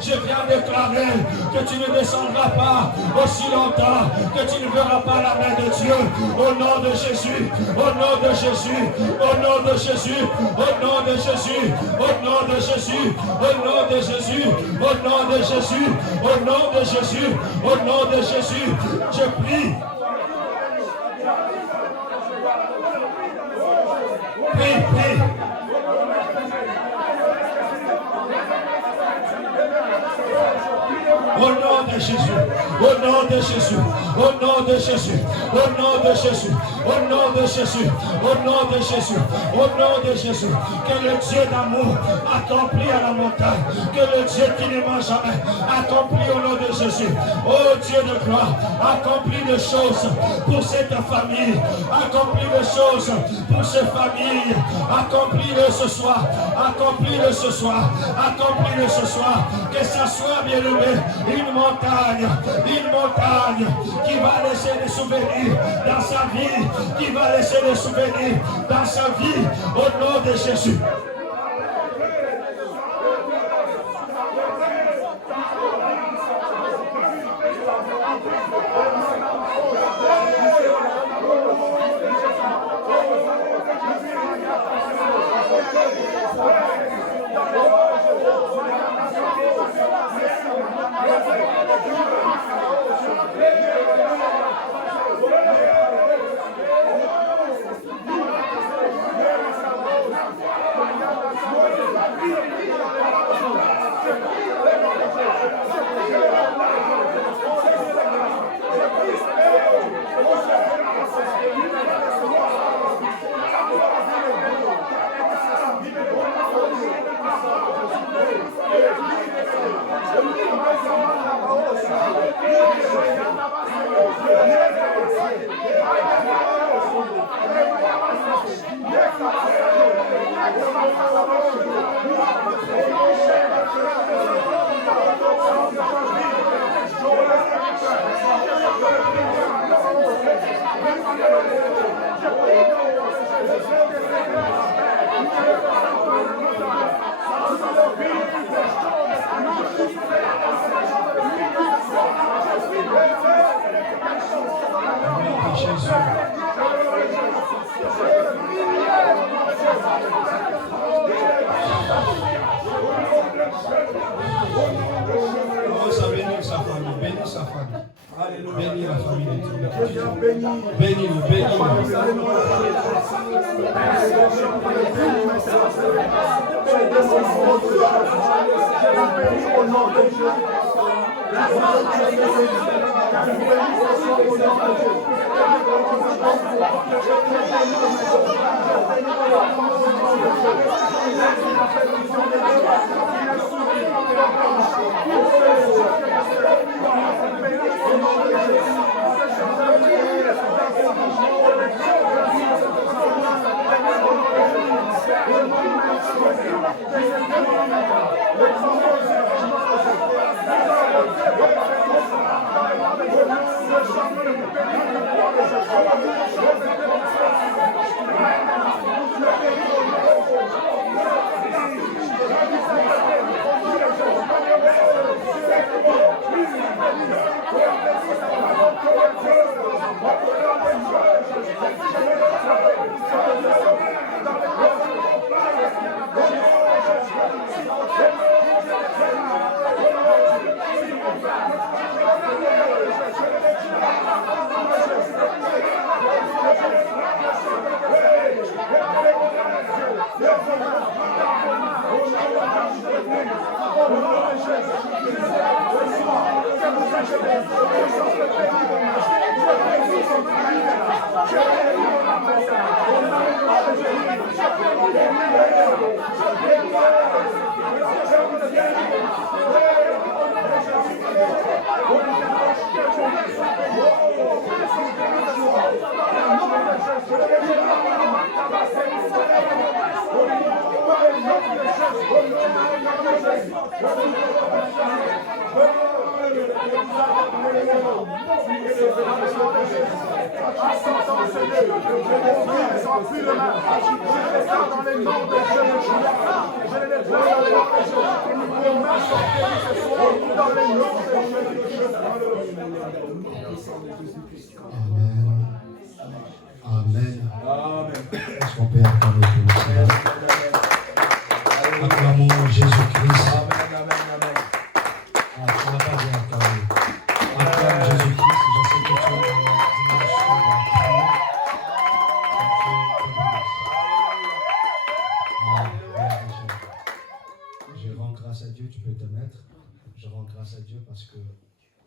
je viens déclarer que tu ne descendras pas aussi longtemps que tu ne verras pas la main de Dieu. Au nom de Jésus, au nom de Jésus, au nom de Jésus, au nom de Jésus, au nom de Jésus, au nom de Jésus, au nom de Jésus, au nom de Jésus, au nom de Jésus, je prie. Prie, prie. Au nom de Jésus, au nom de Jésus, au nom de Jésus, au nom de Jésus, au nom de Jésus, au nom de Jésus, au nom de Jésus, que le Dieu d'amour accomplit à la montagne, que le Dieu qui ne ment jamais accomplit au nom de Jésus. Oh Dieu de gloire, accomplis des choses pour cette famille, accomplis des choses pour ces familles, accomplis-le ce soir, accomplis-le ce soir, accomplis-le ce soir, que ça soit bien aimé. Une montagne qui va laisser des souvenirs dans sa vie, qui va laisser des souvenirs dans sa vie, au nom de Jésus. Bénis la famille de Dieu. Bénis-le, bénis-le. Je Amen. Est-ce qu'on peut acclamer pour le Seigneur? Acclamons Jésus-Christ. Ah, tu n'as pas bien acclamé. Acclame Jésus-Christ. Je sais que tu es dans la dimension de la prière. Je rends grâce à Dieu. Tu peux te mettre. Je rends grâce à Dieu parce que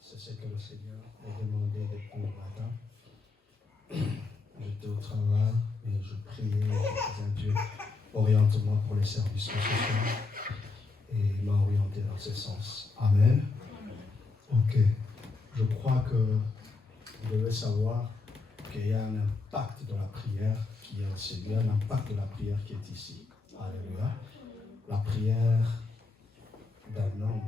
c'est ce que le Seigneur m'a demandé depuis le matin. J'étais au travail et je priais, je disais à Dieu, oriente-moi pour les services de ce soir. Et il m'a orienté dans ce sens. Amen. Ok. Je crois que vous devez savoir qu'il y a un impact de la prière qui est enseigné, il y a un impact de la prière qui est ici. Alléluia. La prière d'un homme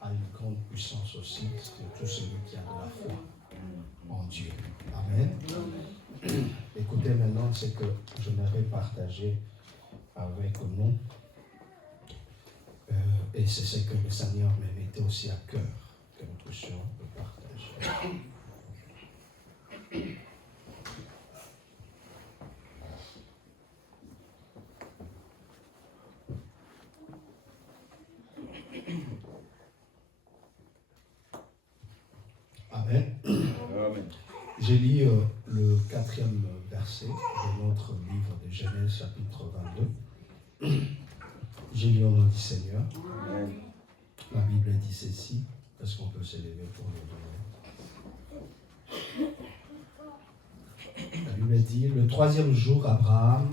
a une grande puissance aussi, surtout celui qui a de la foi en Dieu. Amen. Écoutez maintenant ce que j'aimerais partager avec nous. Et c'est ce que le Seigneur me mettait aussi à cœur, que nous puissions le partager. Amen. Amen. J'ai lu le 4e verset de notre livre de Genèse, chapitre 22. J'ai lu au nom du Seigneur. Amen. La Bible dit ceci. Est-ce qu'on peut s'élever pour le donner? La Bible dit, le 3e jour, Abraham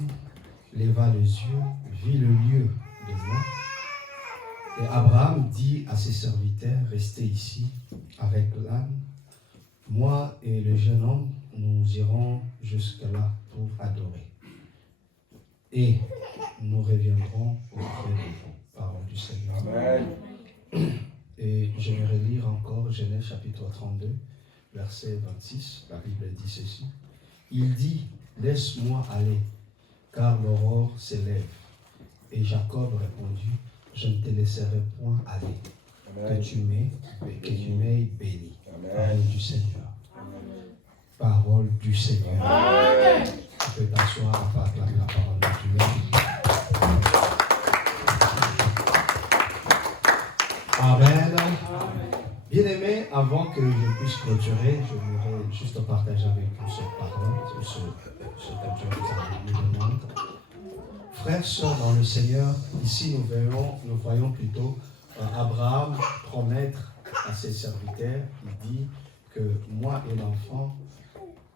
leva les yeux, vit le lieu de loin. Et Abraham dit à ses serviteurs, restez ici avec l'âne. Moi et le jeune homme, nous irons jusque-là pour adorer. Et nous reviendrons auprès de vous. Parole du Seigneur. Amen. Et je vais relire encore Genèse chapitre 32, verset 26. La Bible dit ceci. Il dit, laisse-moi aller, car l'aurore s'élève. Et Jacob répondit, je ne te laisserai point aller. Amen. Que tu m'aies béni. Parole du Seigneur. Amen. Parole du Seigneur. Amen. Tu peux t'asseoir afin d'acclamer la parole de Dieu. Amen. Bien-aimés, avant que je puisse clôturer, je voudrais juste partager avec vous cette parole, ce que Dieu nous demande. Frères, sœurs dans le Seigneur, ici nous voyons plutôt Abraham promettre à ses serviteurs, il dit que moi et l'enfant,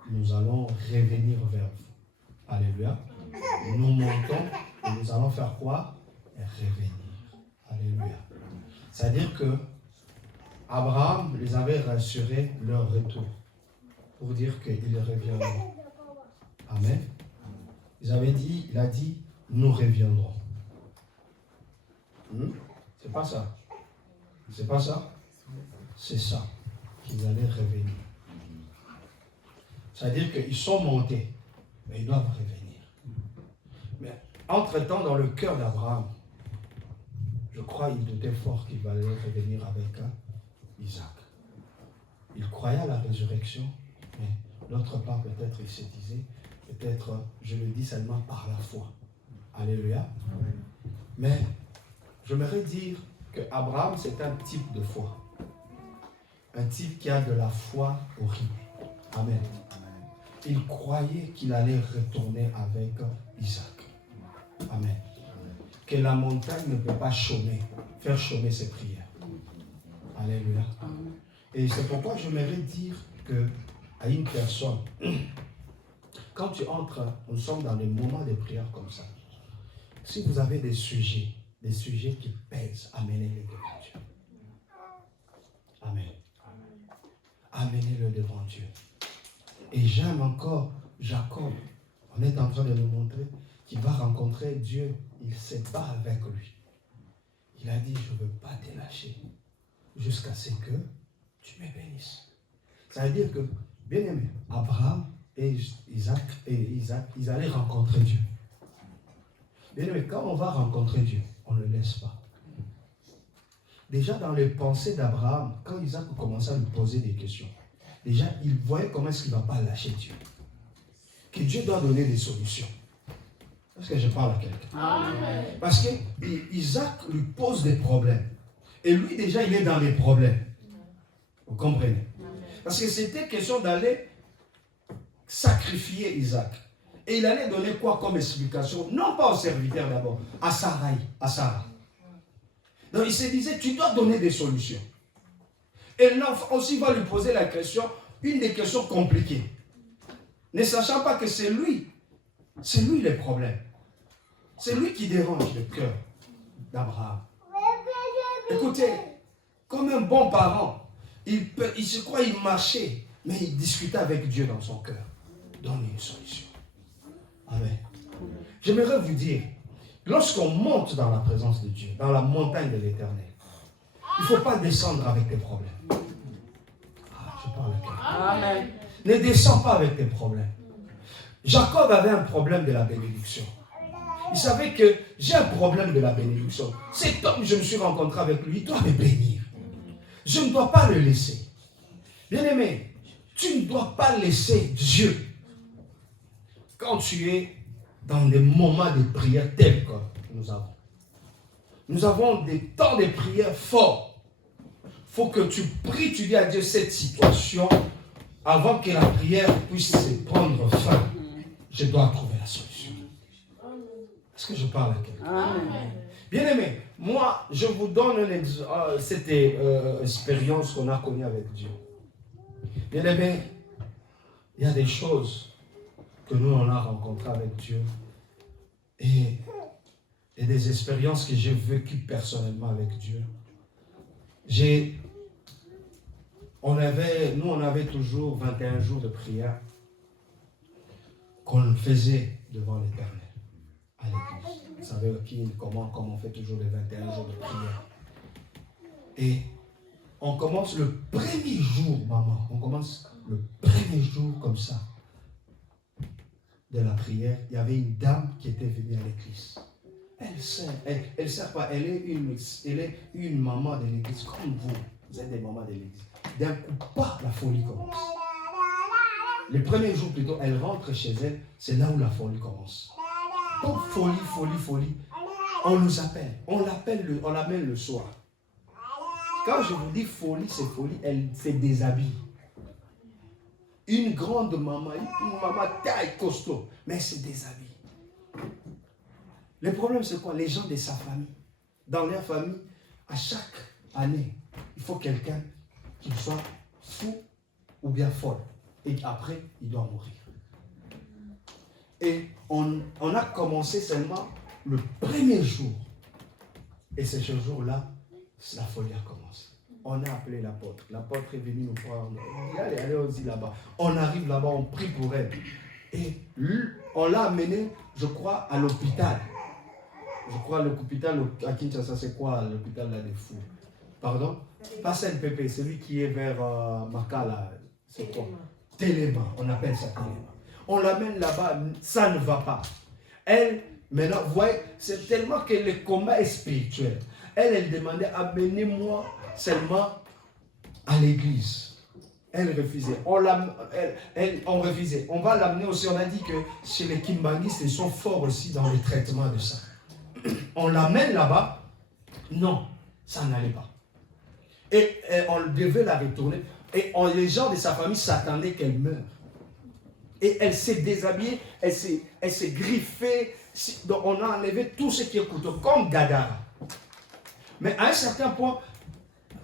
nous allons revenir vers vous. Alléluia. Nous montons et nous allons faire quoi? Revenir. Alléluia. C'est-à-dire que Abraham les avait rassurés leur retour pour dire qu'ils reviendront. Amen. Il a dit, nous reviendrons. C'est pas ça. C'est pas ça. C'est ça. Qu'ils allaient revenir. C'est-à-dire qu'ils sont montés, mais ils doivent revenir. Mais entre-temps, dans le cœur d'Abraham, je crois qu'il doutait fort qu'il allait revenir avec Isaac. Il croyait à la résurrection, mais d'autre part, peut-être il se disait, peut-être, je le dis seulement par la foi. Alléluia. Mais j'aimerais dire que Abraham, c'est un type de foi. Un type qui a de la foi horrible. Amen. Il croyait qu'il allait retourner avec Isaac. Amen. Que la montagne ne peut pas faire chômer ses prières. Alléluia. Et c'est pourquoi j'aimerais dire à une personne, quand tu entres, nous sommes dans des moments de prière comme ça. Si vous avez des sujets qui pèsent, amenez-les devant Dieu. Amen. Amenez-le devant Dieu. Et j'aime encore Jacob. On est en train de nous montrer qu'il va rencontrer Dieu. Il se bat avec lui. Il a dit, je ne veux pas te lâcher jusqu'à ce que tu me bénisses. Ça veut dire que, bien aimé, Abraham et Isaac, ils allaient rencontrer Dieu. Bien aimé, quand on va rencontrer Dieu, on ne le laisse pas. Déjà dans les pensées d'Abraham, quand Isaac commençait à lui poser des questions, déjà il voyait comment est-ce qu'il ne va pas lâcher Dieu. Que Dieu doit donner des solutions. Est-ce que je parle à quelqu'un? Amen. Parce que Isaac lui pose des problèmes. Et lui déjà il est dans les problèmes. Vous comprenez? Parce que c'était question d'aller sacrifier Isaac. Et il allait donner quoi comme explication? Non pas au serviteur d'abord, à Sarah. Donc il se disait, tu dois donner des solutions. Et l'enfant aussi va lui poser la question, une des questions compliquées. Ne sachant pas que c'est lui le problème. C'est lui qui dérange le cœur d'Abraham. Écoutez, comme un bon parent, il se croit, il marchait, mais il discutait avec Dieu dans son cœur. Donne une solution. Amen. J'aimerais vous dire, lorsqu'on monte dans la présence de Dieu, dans la montagne de l'Éternel, il ne faut pas descendre avec tes problèmes. Je parle à quelqu'un. Amen. Ne descends pas avec tes problèmes. Jacob avait un problème de la bénédiction. Il savait que j'ai un problème de la bénédiction. Cet homme, je me suis rencontré avec lui, il doit me bénir. Je ne dois pas le laisser. Bien-aimé, tu ne dois pas laisser Dieu. Quand tu es dans des moments de prière tels que nous avons. Nous avons des temps de prière forts. Il faut que tu pries, tu dis à Dieu cette situation avant que la prière puisse prendre fin. Je dois trouver la solution. Est-ce que je parle à quelqu'un? Bien aimé, moi, je vous donne cette expérience qu'on a connue avec Dieu. Bien aimé, il y a des choses que nous, on a rencontrées avec Dieu et des expériences que j'ai vécues personnellement avec Dieu. On avait toujours 21 jours de prière qu'on faisait devant l'Éternel à l'église. Vous savez comment on fait toujours les 21 jours de prière. Et on commence le premier jour, maman, on commence le premier jour comme ça de la prière. Il y avait une dame qui était venue à l'église. Elle sert pas, elle est une maman de l'église comme vous. Vous êtes des mamans de l'église. D'un coup, pas la folie commence. Le premier jour plutôt, elle rentre chez elle, c'est là où la folie commence. Donc folie. On nous appelle, on l'amène le soir. Quand je vous dis folie, c'est folie, elle se déshabille. Une grande maman, une maman taille costaud, mais elle se déshabille. Le problème c'est quoi? Les gens de sa famille, dans leur famille, à chaque année, il faut quelqu'un qui soit fou ou bien folle. Et après, il doit mourir. Et on a commencé seulement le premier jour. Et c'est ce jour-là, la folie a commencé. On a appelé l'apôtre. L'apôtre est venu nous voir. On dit, allez aussi là-bas. On arrive là-bas, on prie pour elle. Et on l'a amenée, je crois, à l'hôpital. Je crois l'hôpital à Kinshasa, c'est quoi l'hôpital là des fous? Pardon? Pas CNPP, celui qui est vers Makala. C'est quoi? Téléma, on appelle ça Téléma. On l'amène là-bas, ça ne va pas. Elle, maintenant, vous voyez, c'est tellement que le combat est spirituel. Elle demandait, amenez-moi seulement à l'église. Elle refusait. On refusait. On va l'amener aussi. On a dit que chez les Kimbanguistes, ils sont forts aussi dans le traitement de ça. On l'amène là-bas. Non, ça n'allait pas. Et on devait la retourner. Et les gens de sa famille s'attendaient qu'elle meure. Et elle s'est déshabillée, elle s'est griffée. Donc on a enlevé tout ce qui est couteau, comme Gadara. Mais à un certain point,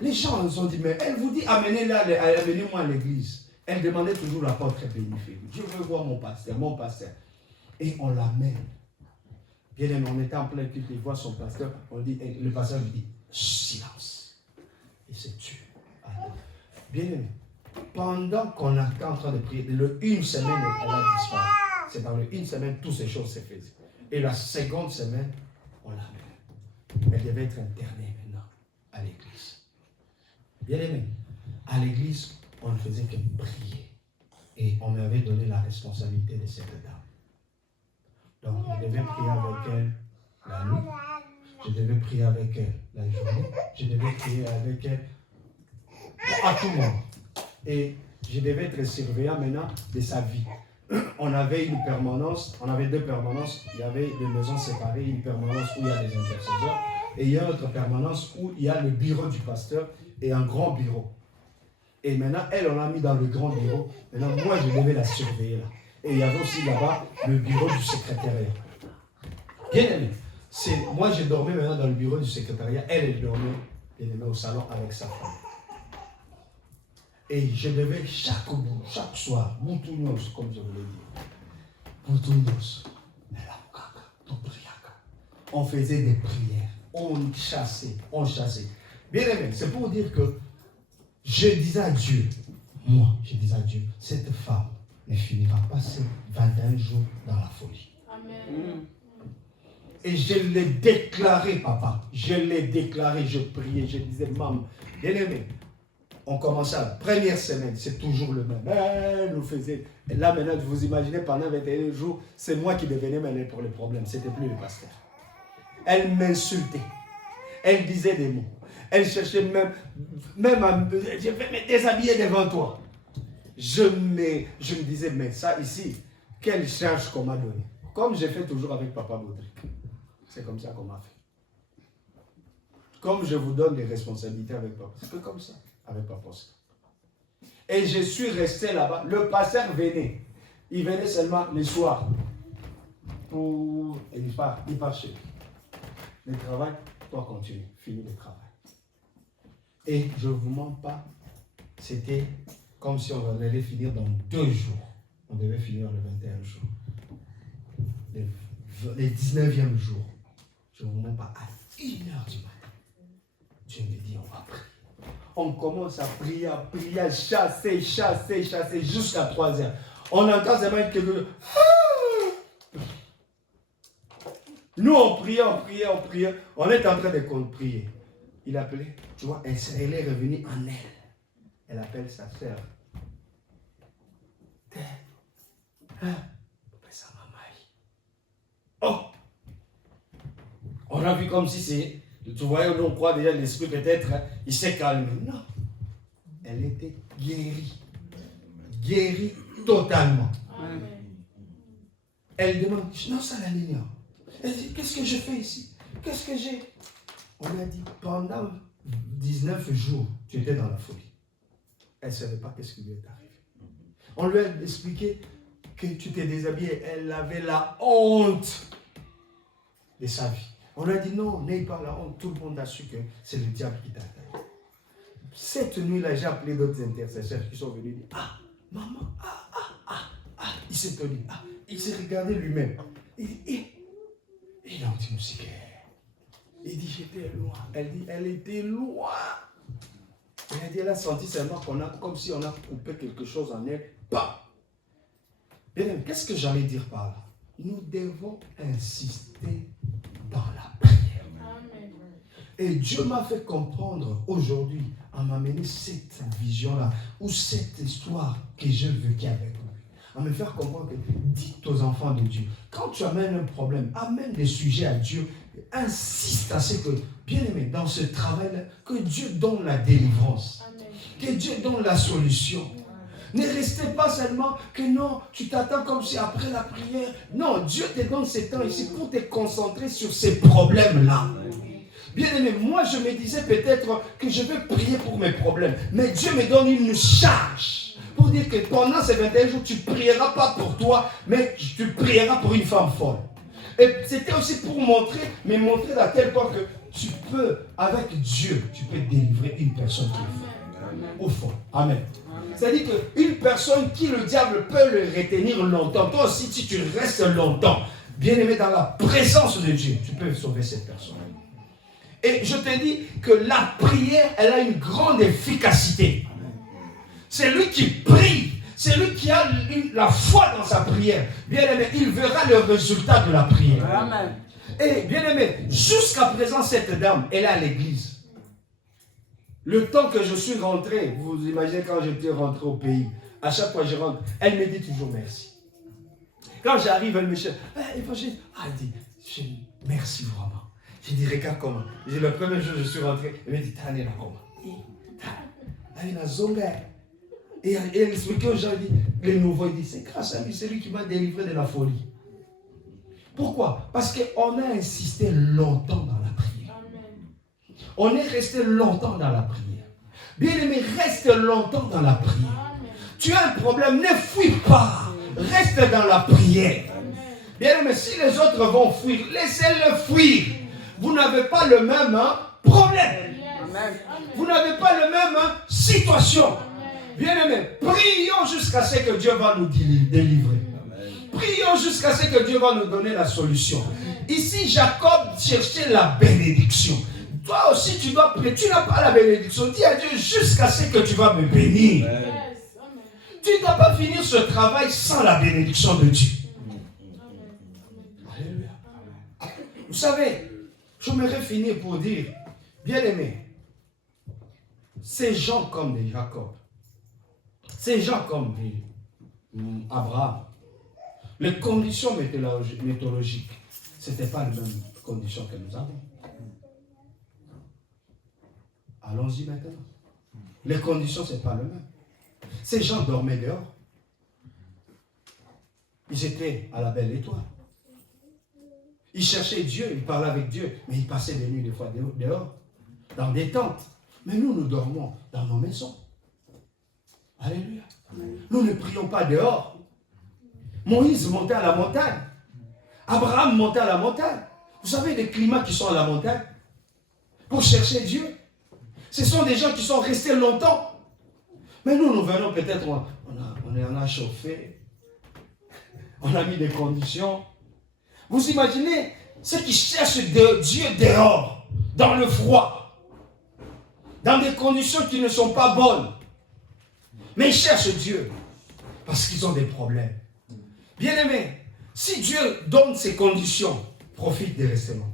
les gens nous ont dit, mais elle vous dit, amenez-moi à l'église. Elle demandait toujours l'apôtre bénéfique. Je veux voir mon pasteur. Et on l'amène. Bien aimé, on était en plein culte, il voit son pasteur, le pasteur lui dit, silence. Il se tue. Bien aimé, pendant qu'on était en train de prier, une semaine, elle a disparu. C'est dans une semaine, toutes ces choses se faisaient. Et la seconde semaine, on l'a mis. Elle devait être internée maintenant à l'église. Bien aimé, à l'église, on ne faisait que prier. Et on m'avait donné la responsabilité de cette dame. Donc, je devais prier avec elle la nuit. Je devais prier avec elle la journée. Je devais prier avec elle à tout moment. Et je devais être surveillant maintenant de sa vie. On avait une permanence, on avait 2 permanences. Il y avait des maisons séparées, une permanence où il y a des intercesseurs. Et il y a une autre permanence où il y a le bureau du pasteur et un grand bureau. Et maintenant, elle, on l'a mis dans le grand bureau. Maintenant, moi, je devais la surveiller là. Et il y avait aussi là-bas le bureau du secrétariat. Bien aimé. Moi, je dormais maintenant dans le bureau du secrétariat. Elle dormait, bien aimé, au salon avec sa femme. Et je devais chaque soir, Moutounos, comme je voulais dire. Moutounos. On faisait des prières. On chassait. Bien aimé, c'est pour dire que je disais à Dieu, cette femme ne finira pas ces 21 jours dans la folie. Amen. Et je l'ai déclaré, papa. Je l'ai déclaré, je priais, je disais, maman, bien aimé, on commençait la première semaine, c'est toujours le même. Elle nous faisait. Et là maintenant, vous imaginez, pendant 21 jours, c'est moi qui devenais mêlé pour les problèmes. C'était plus le pasteur. Elle m'insultait. Elle disait des mots. Elle cherchait même à je vais me déshabiller devant toi. Je me disais, mais ça ici, quelle charge qu'on m'a donnée. Comme j'ai fait toujours avec Papa Baudric. C'est comme ça qu'on m'a fait. Comme je vous donne des responsabilités avec Papa. C'est que comme ça, avec Papa. Et je suis resté là-bas. Le pasteur venait. Il venait seulement le soir. Il part chez lui. Le travail, toi continue. Finis le travail. Et je ne vous mens pas, c'était comme si on allait finir dans 2 jours. On devait finir le 21 jour. Les 19e jour. Je ne vous mens pas, à 1h du matin. Dieu me dit, on va prier. On commence à prier, à chasser, jusqu'à 3h. On entend seulement que nous, on priait. On est en train de prier. Il appelait, tu vois, elle est revenue en elle. Elle appelle sa sœur. Oh! On a vu comme si c'est, tu voyais, on croit déjà l'esprit peut-être, il s'est calmé. Non. Elle était guérie. Guérie totalement. Amen. Elle demande, non, ça la l'ignore. Elle dit, qu'est-ce que je fais ici? Qu'est-ce que j'ai? On a dit, pendant 19 jours, tu étais dans la folie. Elle ne savait pas qu'est-ce qui lui est arrivé. On lui a expliqué que tu t'es déshabillé. Elle avait la honte de sa vie. On lui a dit, non, n'aie pas la honte. Tout le monde a su que c'est le diable qui t'a attaqué. Cette nuit-là, j'ai appelé d'autres intercesseurs qui sont venus dire, maman, il s'est tenu, il s'est regardé lui-même. Il dit, il a dit, musique. Il dit, j'étais loin. Elle dit, elle était loin. Elle a dit, elle a senti seulement comme si on a coupé quelque chose en elle. Bah! Bien, qu'est-ce que j'allais dire par là? Nous devons insister dans la prière. Amen. Et Dieu m'a fait comprendre aujourd'hui, à m'amener cette vision-là, ou cette histoire que je veux qu'il y ait avec nous. À me faire comprendre que dites aux enfants de Dieu, quand tu amènes un problème, amène des sujets à Dieu, insiste à ce que, bien aimé, dans ce travail-là, que Dieu donne la délivrance. Amen. Que Dieu donne la solution. Amen. Ne restez pas seulement que non, tu t'attends comme si après la prière. Non, Dieu te donne ce temps ici pour te concentrer sur ces problèmes-là. Bien aimé, moi je me disais peut-être que je vais prier pour mes problèmes, mais Dieu me donne une charge. Pour dire que pendant ces 21 jours, tu ne prieras pas pour toi, mais tu prieras pour une femme folle. Et c'était aussi pour montrer à quel point que tu peux, avec Dieu, tu peux délivrer une personne qui est folle. Au fond. Amen. C'est-à-dire qu'une personne qui le diable peut le retenir longtemps, toi aussi, si tu restes longtemps Bien-aimé, dans la présence de Dieu, tu peux sauver cette personne. Et je te dis que la prière, elle a une grande efficacité. C'est lui qui prie, c'est lui qui a la foi dans sa prière. Bien-aimé, il verra le résultat de la prière. Amen. Et bien-aimé, jusqu'à présent, cette dame, elle est à l'église. Le temps que je suis rentré, vous imaginez quand j'étais rentré au pays, à chaque fois que je rentre, elle me dit toujours merci. Quand j'arrive, elle me cherche. Elle dit, merci vraiment. Je dis, regarde comment. Le premier jour, je suis rentré, elle me dit, t'as né là comment. Et elle expliquait aux gens, les nouveaux, il dit, c'est grâce à lui, c'est lui qui m'a délivré de la folie. Pourquoi? Parce qu'on a insisté longtemps dans la prière. On est resté longtemps dans la prière. Bien-aimé, reste longtemps dans la prière. Tu as un problème, ne fuis pas. Reste dans la prière. Bien-aimé, si les autres vont fuir, laissez-les fuir. Vous n'avez pas le même problème. Vous n'avez pas la même situation. Bien-aimé, prions jusqu'à ce que Dieu va nous délivrer. Prions jusqu'à ce que Dieu va nous donner la solution. Ici, Jacob cherchait la bénédiction. Toi aussi, tu dois prier. Tu n'as pas la bénédiction. Dis à Dieu jusqu'à ce que tu vas me bénir. Tu ne dois pas finir ce travail sans la bénédiction de Dieu. Alléluia. Vous savez, j'aimerais finir pour dire, bien-aimés, ces gens comme des Jacob, ces gens comme des Abraham, les conditions météorologiques, ce n'était pas les mêmes conditions que nous avons. Allons-y maintenant. Les conditions, ce n'est pas le même. Ces gens dormaient dehors. Ils étaient à la belle étoile. Ils cherchaient Dieu, ils parlaient avec Dieu, mais ils passaient des nuits des fois dehors, dans des tentes. Mais nous, nous dormons dans nos maisons. Alléluia. Nous ne prions pas dehors. Moïse montait à la montagne. Abraham montait à la montagne. Vous savez les climats qui sont à la montagne pour chercher Dieu. Ce sont des gens qui sont restés longtemps. Mais nous, nous venons peut-être, on a chauffé, on a mis des conditions. Vous imaginez ceux qui cherchent Dieu dehors, dans le froid, dans des conditions qui ne sont pas bonnes. Mais ils cherchent Dieu parce qu'ils ont des problèmes. Bien-aimés, si Dieu donne ces conditions, profite de rester longtemps.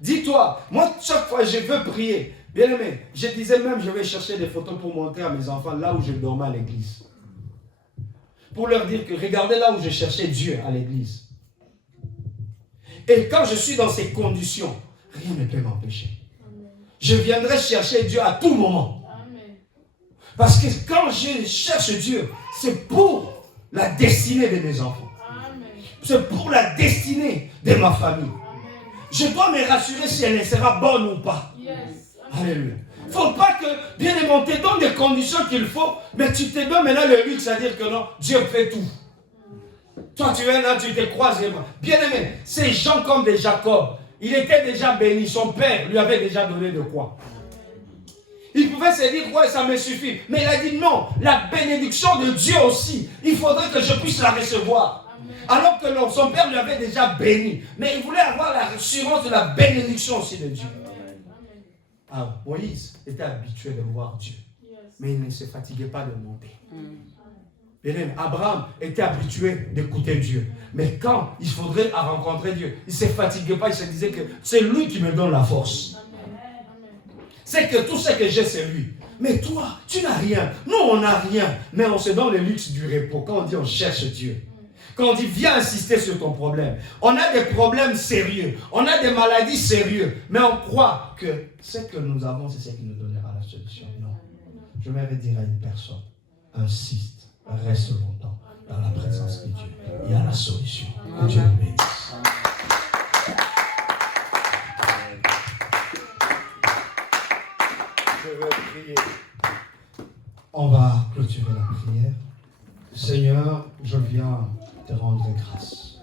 Dis-toi, moi, chaque fois je veux prier, bien-aimé, je disais même, je vais chercher des photos pour montrer à mes enfants là où je dormais à l'église. Pour leur dire que regardez là où je cherchais Dieu à l'église. Et quand je suis dans ces conditions, rien ne peut m'empêcher. Je viendrai chercher Dieu à tout moment. Parce que quand je cherche Dieu, c'est pour la destinée de mes enfants. C'est pour la destinée de ma famille. Je dois me rassurer si elle sera bonne ou pas. Alléluia. Il ne faut pas que, bien aimé, on te donne des conditions qu'il faut, mais tu te donnes maintenant le luxe à dire que non, Dieu fait tout. Toi, tu es là, tu te croises. Bien aimé, ces gens comme des Jacob, il était déjà béni. Son père lui avait déjà donné de quoi. Il pouvait se dire, ouais, ça me suffit. Mais il a dit non, la bénédiction de Dieu aussi, il faudrait que je puisse la recevoir. Alors que son père lui avait déjà béni. Mais il voulait avoir l'assurance de la bénédiction aussi de Dieu. Ah, Moïse était habitué de voir Dieu. Mais il ne se fatiguait pas de monter. Abraham était habitué d'écouter Dieu. Mais quand il faudrait rencontrer Dieu, il ne se fatiguait pas, il se disait que c'est lui qui me donne la force. C'est que tout ce que j'ai, c'est lui. Mais toi, tu n'as rien. Nous, on n'a rien. Mais on se donne le luxe du repos. Quand on dit on cherche Dieu. Quand on dit viens insister sur ton problème. On a des problèmes sérieux. On a des maladies sérieuses. Mais on croit que ce que nous avons, c'est ce qui nous donnera la solution. Non. Je vais dire à une personne, insiste, reste longtemps dans la présence de Dieu. Il y a la solution. Que Dieu nous bénisse. Je vais prier. On va clôturer la prière. Seigneur, je viens te rendre grâce.